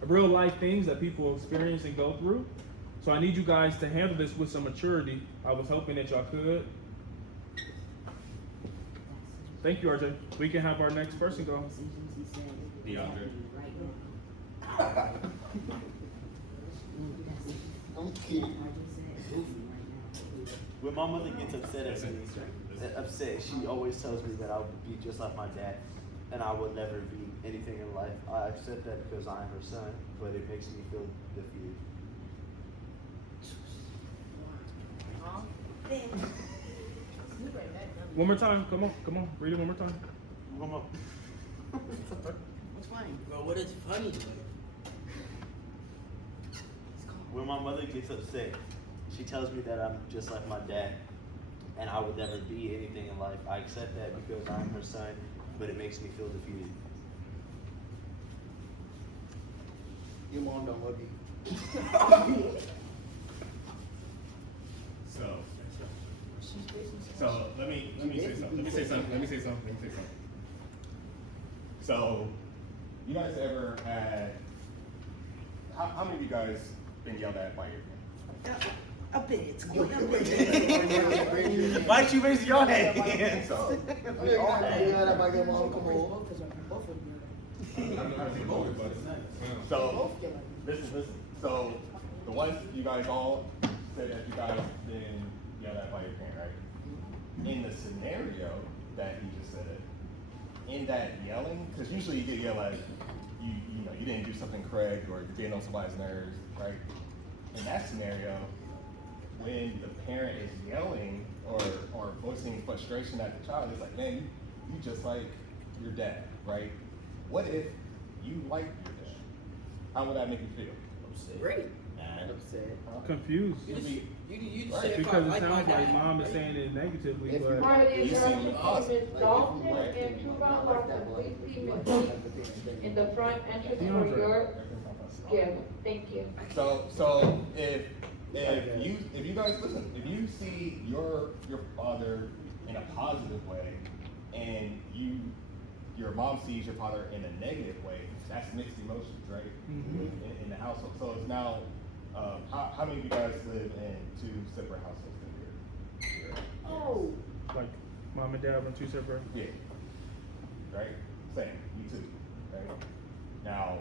real life things that people experience and go through. So I need you guys to handle this with some maturity. I was hoping that y'all could. Thank you, RJ. We can have our next person go. DeAndre. When my mother gets upset at me, she always tells me that I would be just like my dad, and I will never be anything in life. I accept that because I am her son, but it makes me feel defeated. One more time. Come on. Read it one more time. One more. What's funny? Bro, what is funny? When my mother gets upset, she tells me that I'm just like my dad, and I would never be anything in life. I accept that because I'm her son, but it makes me feel defeated. Your mom don't love you. So let me say something. So, you guys ever had? How many of you guys been yelled at by your parents? A bit. Why'd you raise your hand? So, We all had that by your mom, come on. So, listen. So, the ones you guys all said that you guys been yelled at by your parent, right? In the scenario that he just said, in that yelling, because usually you get yelled at, you know, you didn't do something correct or you're getting on somebody's nerves, right? In that scenario, when the parent is yelling or voicing frustration at the child, it's like, man, you just like your dad, right? What if you like your dad? How would that make you feel? Great. Upset. Confused. You Right. said if I Because it like my sounds like dad. mom is saying it negatively, If but Part of the You see instructions, the cost. Ms. Dalton and Truvon Lawson, please see Ms. Lee in the front entrance for your gift. Thank you. So if you guys listen, if you see your father in a positive way, and your mom sees your father in a negative way, that's mixed emotions, right? In the household. So it's now, how many of you guys live in two separate households in here? Oh. like mom and dad run two separate. Yeah. Right? Same. Me too. Right? Now,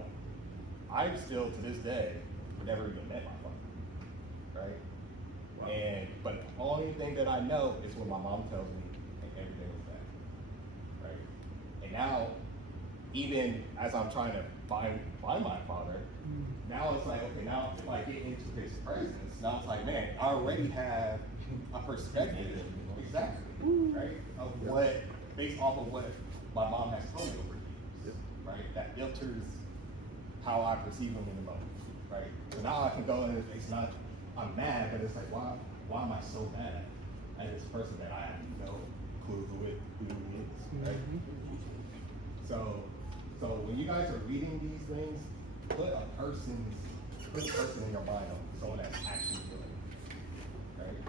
I still to this day never even met my father. Right? Wow. But the only thing that I know is what my mom tells me, and everything was that. Right? And now, even as I'm trying to find my father, now it's like, okay, now if I get into his presence, now it's like, man, I already have a perspective, exactly, right, of what, based off of what my mom has told me over the years, right, that filters how I perceive him in the moment, right. So now I can go in his face, not, I'm mad, but it's like, why am I so mad at this person that I have no clue who he is, right? So when you guys are reading these things, put a person in your mind of someone that's actually feeling it, right?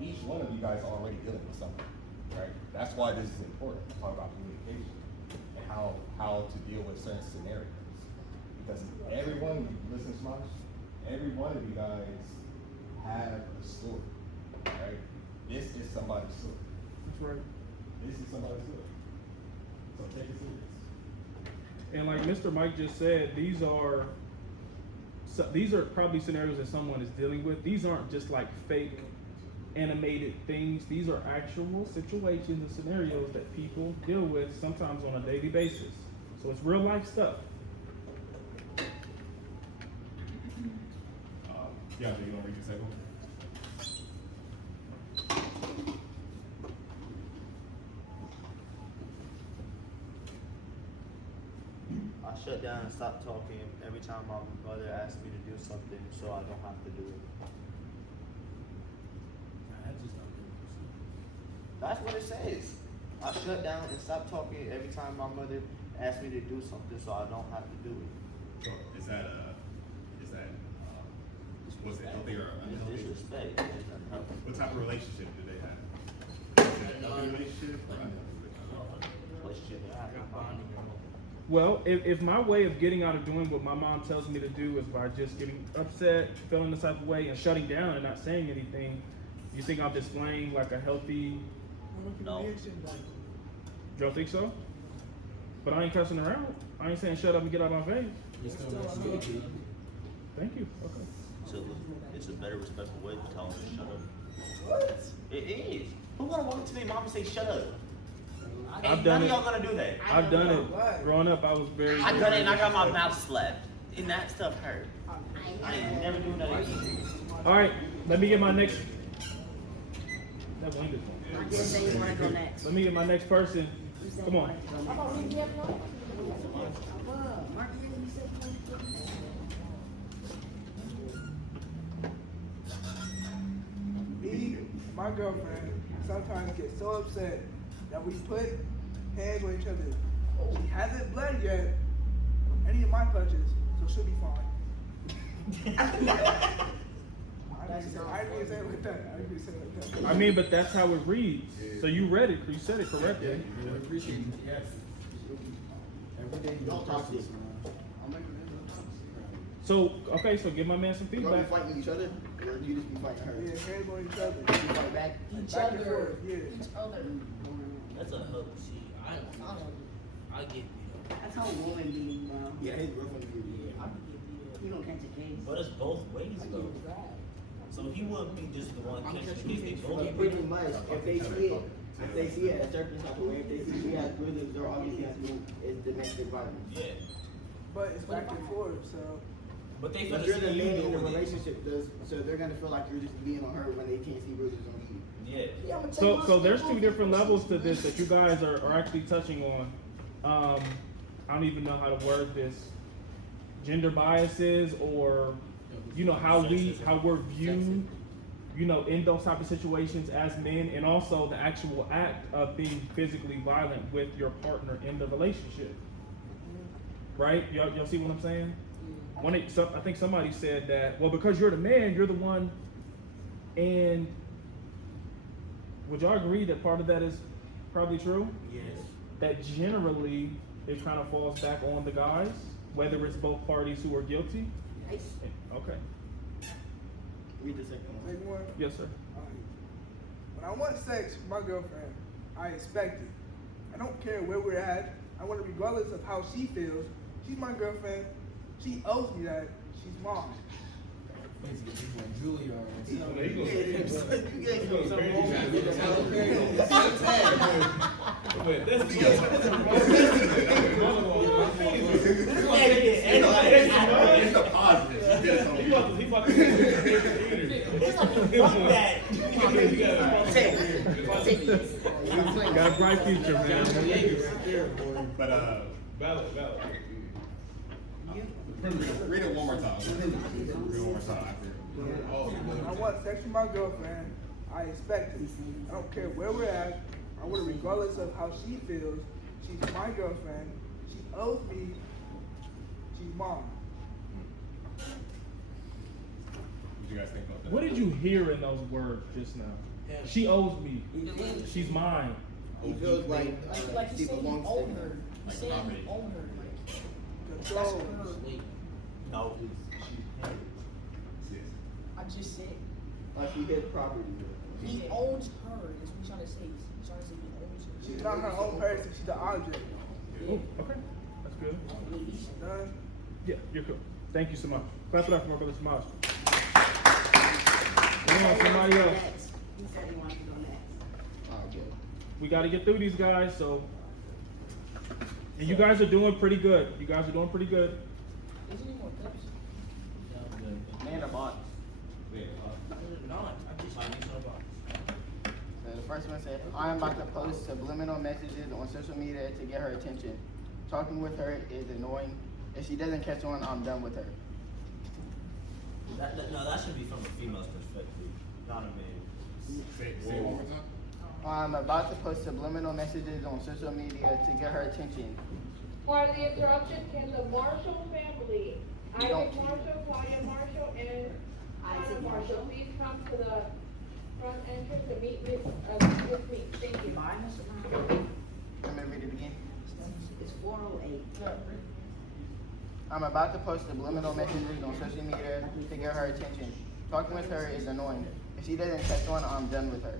Each one of you guys are already dealing with something, right? That's why this is important to talk about communication and how to deal with certain scenarios. Because everyone, listen to Smosh, every one of you guys have a story, right? This is somebody's story. That's right. This is somebody's story. So take it serious. And like Mr. Mike just said, these are probably scenarios that someone is dealing with. These aren't just like fake animated things. These are actual situations and scenarios that people deal with sometimes on a daily basis. So it's real life stuff. Yeah, you want to read the second one? I shut down and stopped talking every time my mother asked me to do something so I don't have to do it. That's what it says. I shut down and stopped talking every time my mother asked me to do something so I don't have to do it. So was it healthy or unhealthy? Disrespect. What type of relationship did they have? Was it a healthy relationship or unhealthy relationship? Well, if my way of getting out of doing what my mom tells me to do is by just getting upset, feeling this type of way, and shutting down and not saying anything, you think I'm displaying like a healthy? No. You don't think so? But I ain't cussing her out. I ain't saying shut up and get out of my face. Thank you. Okay. So it's a better respectful way to tell them to shut up. What? It is. Who gonna walk up to their mom and say shut up? I've None done of it. y'all gonna do that. I've done it. Growing up, I was very. I very done it and I got my disrespectful. mouth slapped. And that stuff hurt. I ain't never doing that again. All right, let me get my next. That one is I didn't say you want to go next. Let me get my next person. You said Come you on. wanted to go next. Mark, you said you wanted to go next. Me, my girlfriend, sometimes get so upset that we put hands on each other. She hasn't bled yet from any of my punches, so she'll be fine. I didn't say it like that. I didn't say it like that. I mean, but that's how it reads. So you read it. You said it correctly. I appreciate it. Yes. Every day you Don't talk practice. So okay, so give my man some Y'all be feedback. fighting each other, or you just be fighting her? Yeah, hands on each other. You fight back? Back and forth, yeah. Each other. That's a hook. See, I get beat up. That's how a woman be, bro. Yeah, his girlfriend be You don't catch a case. But it's both ways though. So he wouldn't be just the one catching the case. They both. pretty much. If they see it a certain type of way, if they see we have bruises, they're obviously has to do is domestic violence. Yeah. But it's back and forth, so. But they But finna you're see the you man in the doing it. relationship, so they're gonna feel like you're just being on her when they can't see bruises on you. Yeah. So there's two different levels to this that you guys are actually touching on. I don't even know how to word this. Gender biases, or how we're viewed, in those type of situations as men, and also the actual act of being physically violent with your partner in the relationship. Right? Y'all see what I'm saying? I think somebody said that, well, because you're the man, you're the one. And would y'all agree that part of that is probably true? Yes. That generally it kind of falls back on the guys, whether it's both parties who are guilty? Okay. Read the second one. Second one? Yes, sir. When I want sex with my girlfriend, I expect it. I don't care where we're at. I want it regardless of how she feels. She's my girlfriend. She owes me that. She's mine. Basically, he's like Julia. You gave him some It's the positive. He did something. He about to Got a bright future, man. But Valid. read it one more time. Read it one more time. When I want sex with my girlfriend, I expect it. I don't care where we're at. I want it regardless of how she feels. She's my girlfriend. She owes me. She's mine. What do you guys think about that? What did you hear in those words just now? She owes me. She's mine. He feels like he belongs to her. He's saying you own her. Control. No. I just said Like he his property. he owns her. That's what he's trying to say. He's trying to say he owns her. She's not her own person. She's the object. Oh, okay. That's good. Done? Yeah, you're cool. Thank you so much. Clap it up for my brother Samaj. Come on, somebody else. He said he wanted to go next. We got to get through these guys, so. And you guys are doing pretty good. You guys are doing pretty good. Isn't he more clips? Man or box? Not. I just So the first one said, I am about to post subliminal messages on social media to get her attention. Talking with her is annoying. If she doesn't catch on, I'm done with her. No, that should be from a female's perspective, not a man. Say it one more time. I'm about to post subliminal messages on social media to get her attention. For the interruption, can the Marshall family, Isaac Marshall, Claudia Marshall, and Isaac Marshall, please come to the front entrance to meet with me? Thank you. I'm gonna read it again. It's 408. I'm about to post subliminal messages on social media to get her attention. Talking with her is annoying. If she doesn't catch on, I'm done with her.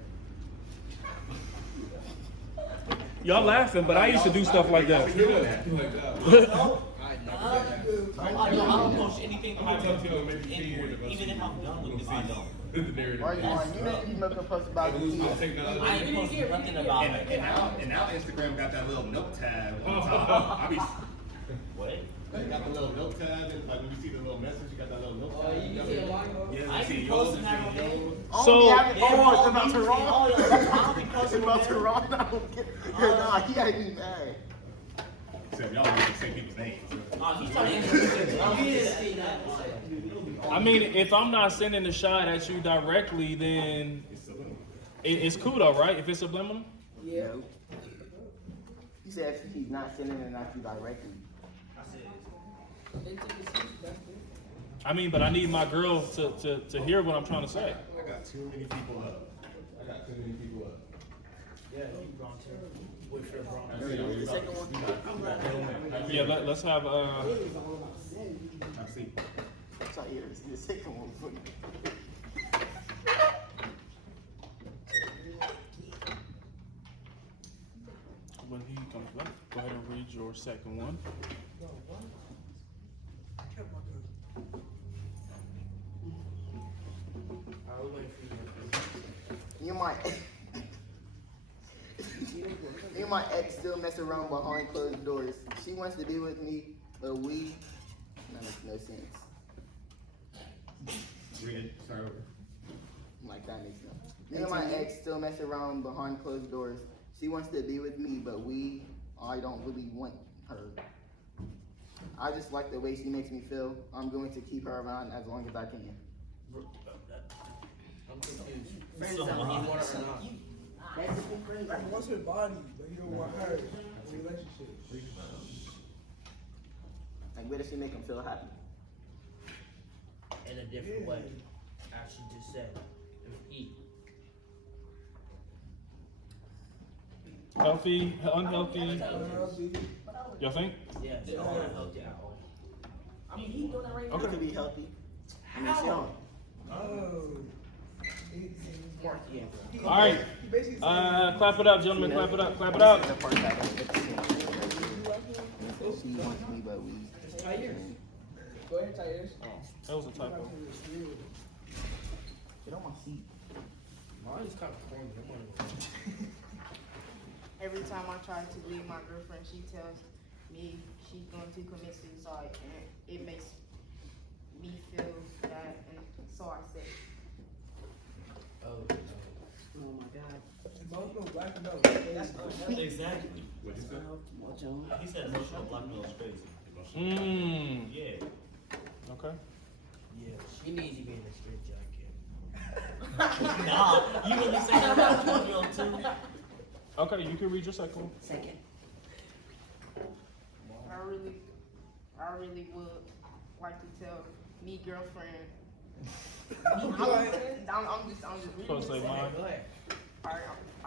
Y'all laughing, but I used to do stuff like that. I don't post anything I'm gonna private tell you maybe 10 years anywhere, of us. even if I'm done with this, I don't. The narrative. Or you make me make a post about the kids. I ain't posting nothing about it. And now Instagram got that little note tab on top. I be What? they got the little note tab, and like when you see the little message, you got that little note tab. you see a lot Yeah, I you see be yours, posting you that on see there. yours. It's about to wrong. I'll be It's posting about on to there. wrong. Nah, he had me mad. Except y'all don't even say people's names. He's trying to I mean, if I'm not sending the shot at you directly, then it's cool though, right? If it's subliminal. Yeah. He said he's not sending it at you directly. They took it serious, that's it. I mean, but I need my girl to hear what I'm trying to say. I got too many people up. Yeah, you wrong too. Boyfriend wrong. The second one. Yeah, let's have I see. So here's the second one for you. when he comes back. Go ahead and read your second one. Me and my ex still mess around behind closed doors. She wants to be with me, but we. That makes no sense. Read it. Start over. Like that makes no sense. Me and my ex still mess around behind closed doors. She wants to be with me, but I don't really want her. I just like the way she makes me feel. I'm going to keep her around as long as I can. I'm confused. Friends don't mean you want her or not. Like, what's her body, but you don't want her in a relationship? Like, where does she make him feel happy? In a different way. As she just said. Eat. Healthy, unhealthy. Y'all think? Yes. Yeah. Unhealthy. I mean, he doing that right It now. could be healthy. I mean, she don't. All right. Clap it up, gentlemen. Clap it up. Clap it up. The part that I don't get to see. She wants me, but we. Go ahead, Tyrus. That was a typo. Get on my seat. Mine's kind of corny. I'm gonna Every time I try to leave my girlfriend, she tells me she's going to commit suicide, and it makes me feel bad, and so I say. Oh my God. Emotional blackmail. That's unhealthy. Exactly. What'd you say? He said emotional blackmail is crazy. Yeah. Okay. Yeah, she needs to be in a straight jacket. Nah, you really say that about your girl too? Okay, you can read your second one. Second. I really would like to tell me girlfriend. I'm just reading. Supposed to say mine. Go ahead. I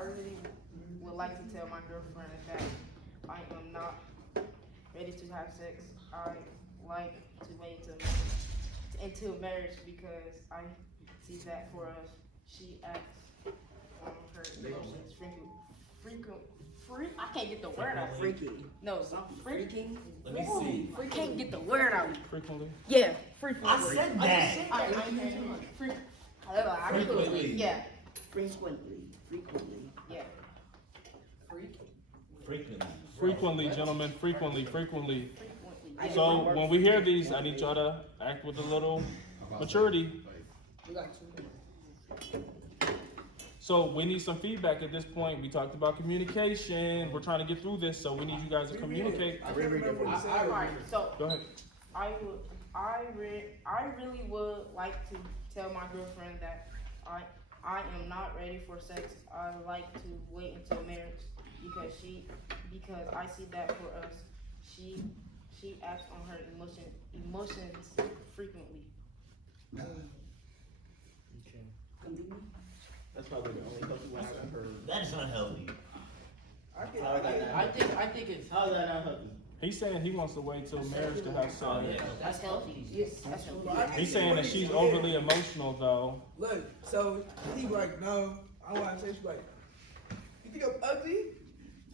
really would like to tell my girlfriend that I am not ready to have sex. I like to wait until marriage because I see that for us. She acts on her emotions I can't get the word out. Freaky. No, something freaking. Let me see. Can't get the word out. Frequently. Yeah, frequently. I said that. Frequently. Yeah. Frequently. Yeah. Frequently, gentlemen. Frequently. Yeah. So when we hear these, I need y'all to act with a little maturity. We got 2 minutes. So we need some feedback at this point. We talked about communication. We're trying to get through this, so we need you guys to communicate. Alright, so Go ahead. I really would like to tell my girlfriend that I am not ready for sex. I like to wait until marriage because I see that for us. She acts on her emotions frequently. That's probably the only healthy one I've heard. That is unhealthy. I think it's. How's that not healthy? He's saying he wants to wait till marriage to have sex. That's healthy. Yes, that's healthy. He's saying that she's overly emotional though. Look, so he like, no, I want to say, she's like, you think I'm ugly?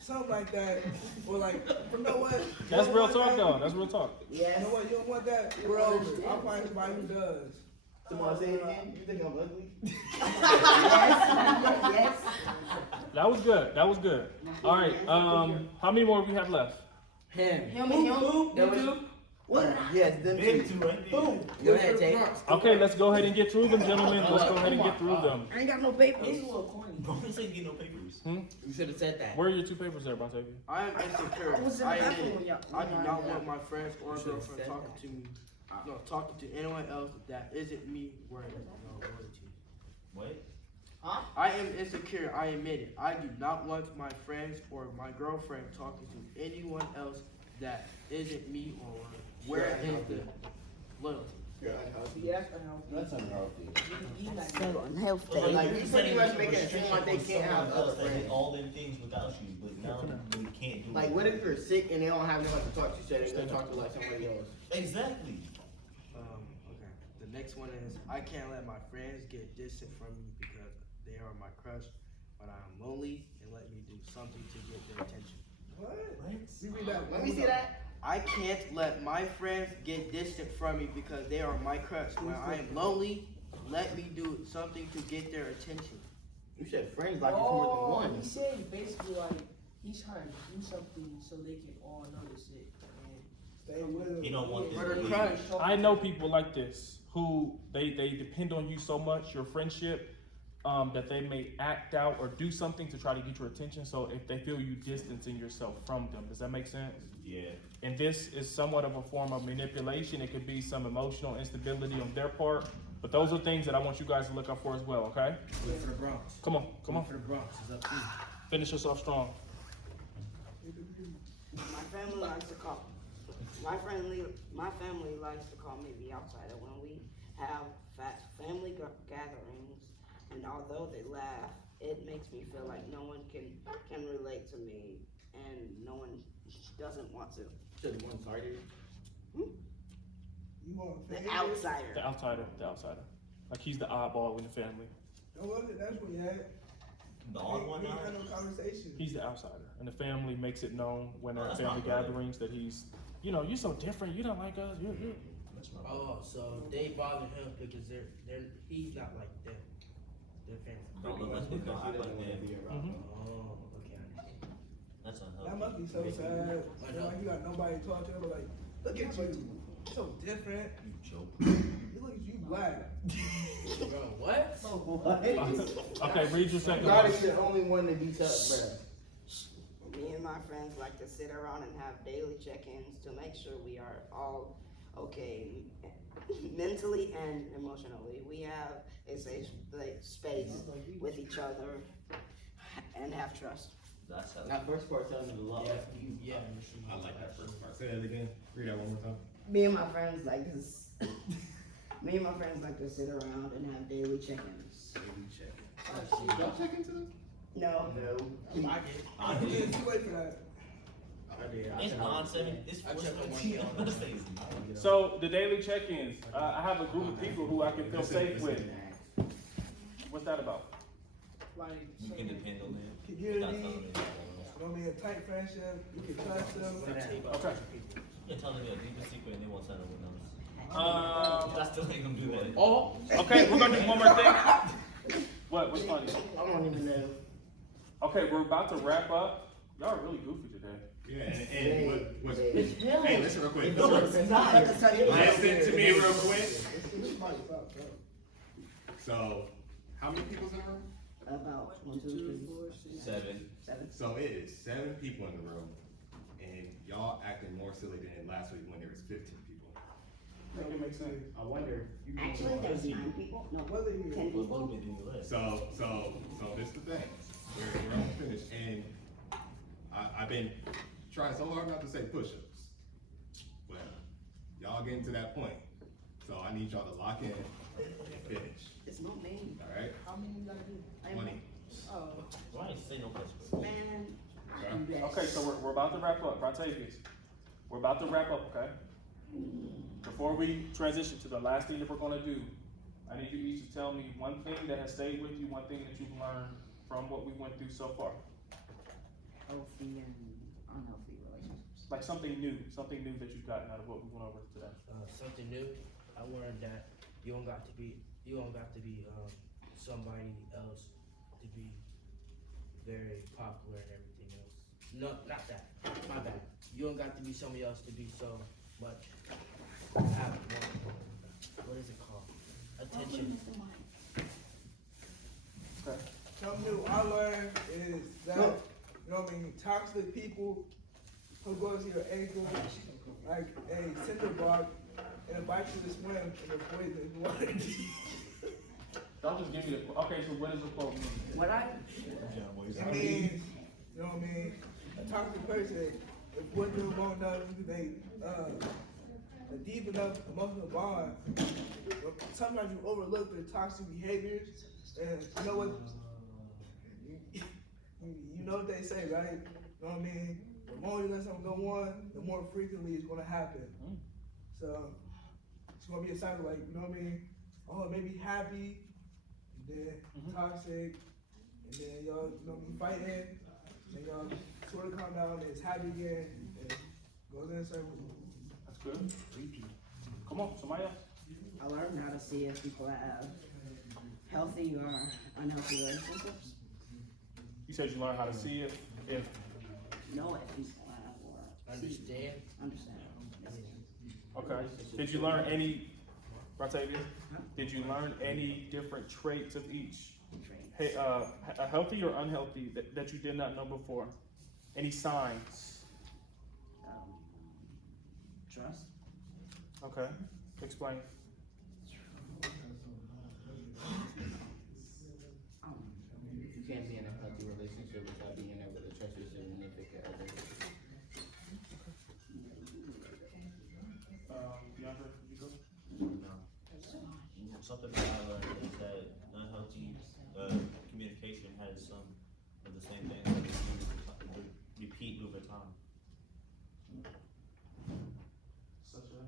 something like that, or like, you know what? That's real talk, though. That's real talk. You know what? You don't want that? We're over. I'll find somebody who does. Come on, say it again. You think I'm ugly? Yes. That was good. That was good. All right. How many more we have left? Him. Him and him. There was What? Yes, them two. boom. Go ahead, Tate. Okay, let's go ahead and get through them, gentlemen. Let's go ahead and get through them. I ain't got no papers. He's a little corny. Don't say you get no papers. You should have said that. Where are your two papers there, Bontavia? I am insecure. I was in the bathroom when y'all- I do when not y'all- want my friends or You should've girlfriend said talking that. to me. No, talking to anyone else that isn't me. Worried. No, loyalty. What? I am insecure. I admit it. I do not want my friends or my girlfriend talking to anyone else that isn't me or worried. Where is the loyalty? You're unhealthy. Yeah, that's unhealthy. That's unhealthy. So unhealthy. Like, you pretty much making it seem like they can't have other They did friends. all them things without you, but now we can't do it. Like, what if you're sick and they don't have anyone to talk to? So they're gonna talk to like somebody else. Exactly. Okay. The next one is I can't let my friends get distant from me because they are my crush, but I'm lonely and let me do something to get their attention. What? You read that? Let me see that. I can't let my friends get distant from me because they are my crush. When I am lonely, let me do something to get their attention. You said friends like it's more than one. He's saying basically like he's trying to do something so they can all notice it. Stay with him. You don't want this For to the be. crush. I know people like this who they depend on you so much, your friendship, that they may act out or do something to try to get your attention. So if they feel you distancing yourself from them, does that make sense? Yeah. And this is somewhat of a form of manipulation. It could be some emotional instability on their part, but those are things that I want you guys to look out for as well. Okay? Wait for the Bronx. Come on, come on. Wait for the Bronx. It's up to you. Finish us off strong. My family likes to call my family likes to call me the outsider when we have family gatherings, and although they laugh, it makes me feel like no one can relate to me, and no one doesn't want to. To the one-sided. You want The family? outsider. The outsider, the outsider. Like he's the oddball in the family. No, what? That's what you had. The odd one We now? ain't had no conversation. He's the outsider, and the family makes it known when Oh, at that's family my brother. gatherings that he's, you know, you're so different. You don't like us. You're. That's my Oh, so they bother him because he's not like them. Their family. Bro, but that's because I like that. Mhm. Oh, okay, I understand. That's unhealthy. That must be so sad. Feel like you got nobody to talk to, but like, look at you. You're so different. You joke. You look at you black. Bro, what? Okay, read your second God one. is the only one to be tough, bruh. Me and my friends like to sit around and have daily check-ins to make sure we are all okay mentally and emotionally. We have a safe space with each other and have trust. That's how. That first part tells me a lot. Yeah. I like that first part. Say that again. Read that one more time. Me and my friends like this. Me and my friends like to sit around and have daily check-ins. Y'all check into this? No. I did. I Yeah, did. too late for that. I did. It's 9/7. It's I checked on 4/17 on Thursdays. So the daily check-ins. I have a group of people who I can feel safe with. What's that about? Like You can depend on them. Community. Not telling them anything. You know what I mean? A tight friendship. You can trust them. Okay. You can tell them your deepest secret and they won't tell them what numbers. Um, I still ain't gonna do that. Oh, okay, we're gonna do one more thing. What's funny? I don't even know. Okay, we're about to wrap up. Y'all are really goofy today. Yeah, and what's Hey, hey, listen real quick. No, it's not. Listen to me real quick. Somebody stop, stop. So, how many people's in the room? About 1, 2, 3, 7. 7. So it is 7 people in the room, and y'all acting more silly than last week when there was 15 people. Make it make sense. I wonder. Actually, there's 9 people. No, Was it you? 10 A little people. bit in your list. So this is the thing. We're almost finished, and I've been trying so hard not to say push-ups. Well, y'all getting to that point, so I need y'all to lock in and finish. It's not me. All right? how many you gotta do? 20. Oh, Why ain't you say no question? Man, I Okay. do that. Okay, so we're about to wrap up. Brotavius, we're about to wrap up, okay? Before we transition to the last thing that we're gonna do, I need you each to tell me one thing that has stayed with you, one thing that you've learned from what we went through so far. healthy and unhealthy relationships. Like something new that you've gotten out of what we went over today. Something new. I learned that you don't got to be somebody else to be very popular and everything else. No, not that. My bad. You don't got to be somebody else to be so much. Have more, what is it called? Attention. Okay. Something new I learned is that, you know what I mean, toxic people who go to your ankle like a cinder block and invite you to swim in the poison water. Don't just give me the, okay, so what does the quote mean? What I It means, you know what I mean, a toxic person, if what they're long enough, they, a deep enough emotional bond, sometimes you overlook their toxic behaviors, and you know what, you know what they say, right? You know what I mean? The more you let something go on, the more frequently it's gonna happen. So, it's gonna be a cycle, like, you know what I mean? Oh, maybe happy, and then toxic, and then y'all, you know, be fighting, and y'all sort of calm down, and it's happy again, and goes in a circle. That's good. Come on, somebody else. I learned how to see if people have healthy or unhealthy relationships. You said you learned how to see if Know if people have or Understand. understand. okay. Did you learn any, Ratavius? Did you learn any different traits of each? Hey, a healthy or unhealthy that you did not know before? Any signs? Trust. Okay, explain. You can't be in a healthy relationship without being able to trust your significant other. DeAndre, you go? No. Something that I learned is that unhealthy communication has some of the same things that you repeat over time. Such a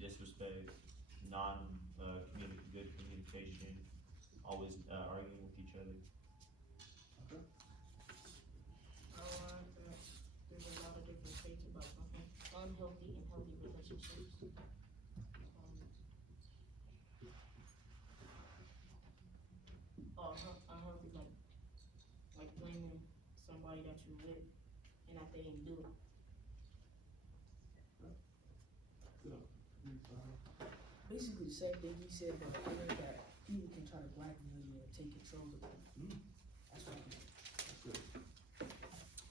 Disrespect, good communication, always arguing with each other. I learned that there's a lot of different traits about unhealthy and healthy relationships. Unhealthy, like blaming somebody that you're with and that they didn't do it. Basically the same thing he said about feeling that people can try to blackmail you and take control of you. That's what I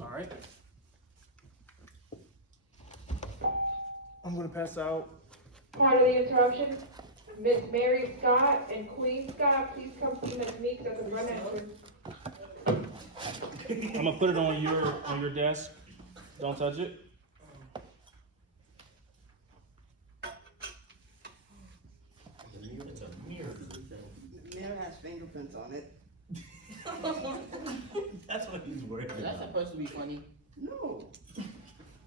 all right. I'm gonna pass out. Part of the interruption, Miss Mary Scott and Queen Scott, please come to Miss Meeks at the front entrance. I'm gonna put it on your desk. Don't touch it. It's a mirror. The mirror has fingerprints on it. That's what he's worried Is that about. supposed to be funny? No.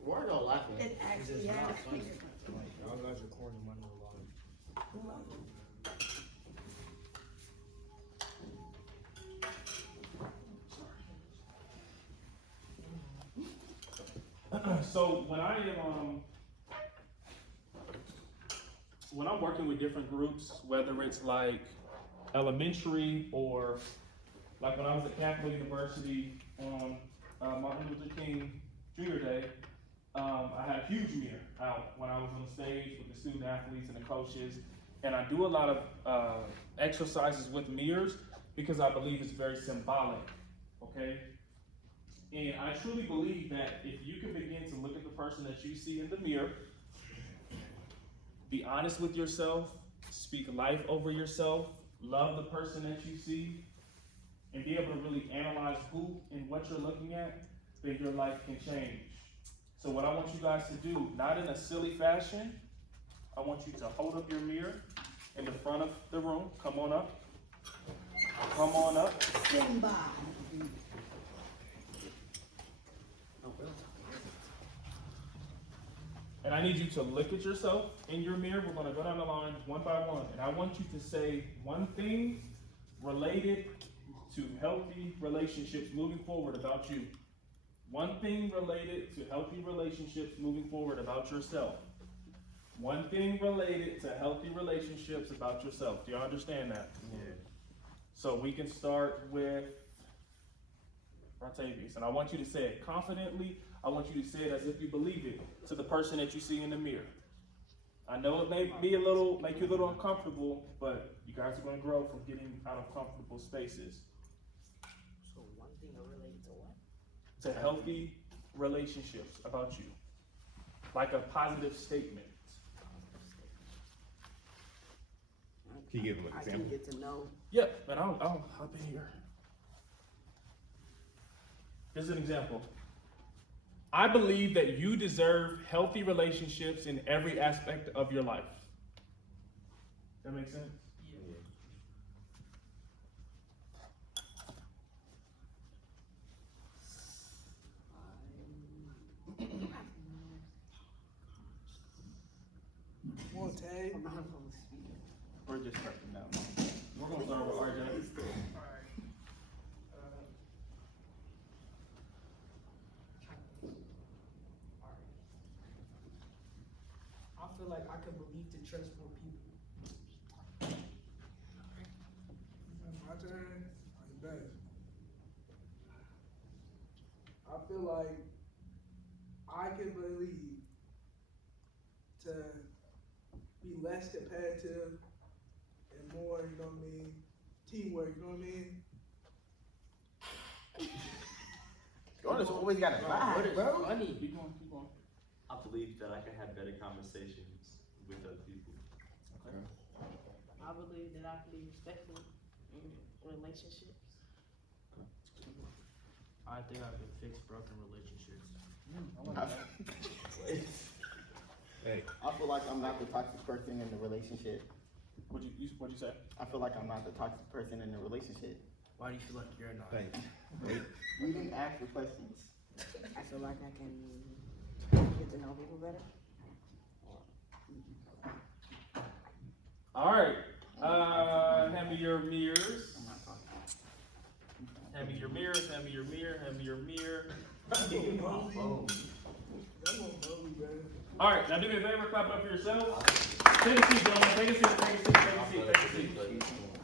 Why are y'all laughing? It actually has fingerprints. Y'all guys are recording money a lot. So when I'm working with different groups, whether it's like elementary or like when I was at Catholic University on Martin Luther King Jr. Day, I had a huge mirror out when I was on the stage with the student athletes and the coaches, and I do a lot of exercises with mirrors because I believe it's very symbolic, okay? And I truly believe that if you can begin to look at the person that you see in the mirror, be honest with yourself, speak life over yourself, love the person that you see, and be able to really analyze who and what you're looking at, then your life can change. So what I want you guys to do, not in a silly fashion, I want you to hold up your mirror in the front of the room. Come on up. Come on up. Simba. And I need you to look at yourself in your mirror. We're gonna go down the line one by one. And I want you to say one thing related to healthy relationships moving forward about you. One thing related to healthy relationships moving forward about yourself. One thing related to healthy relationships about yourself. Do you understand that? Yeah. So we can start with Octavius, and I want you to say it confidently. I want you to say it as if you believe it to the person that you see in the mirror. I know it may be make you a little uncomfortable, but you guys are going to grow from getting out of comfortable spaces. So one thing related to what? To healthy relationships about you, like a positive statement. Can you give him an I example? can get to know. Yep, and I'll hop in here. Here's an example. I believe that you deserve healthy relationships in every aspect of your life. That makes sense? Come on, Tay. We're just prepping now. We're gonna start with RJ. I feel like I can believe to trust more people. My turn. I bet. I feel like I can believe to be less competitive and more, you know what I mean, teamwork, you know what I mean? Jordan's always got a vibe, bro. Funny. Keep going, keep going. I believe that I can have better conversations with other people. Okay. I believe that I can be respectful in relationships. I think I can fix broken relationships. Hey, I feel like I'm not the toxic person in the relationship. What'd you say? I feel like I'm not the toxic person in the relationship. Why do you feel like you're not? thanks. You didn't ask the questions. I feel like I can get to know people better. All right. Hand me your mirrors. Hand me your mirrors. Hand me your mirror. Hand me your mirror. All right. Now do me a favor. Clap it up for yourselves. Take a seat, gentlemen. Take a seat. Take a seat. Take a seat. Take a seat.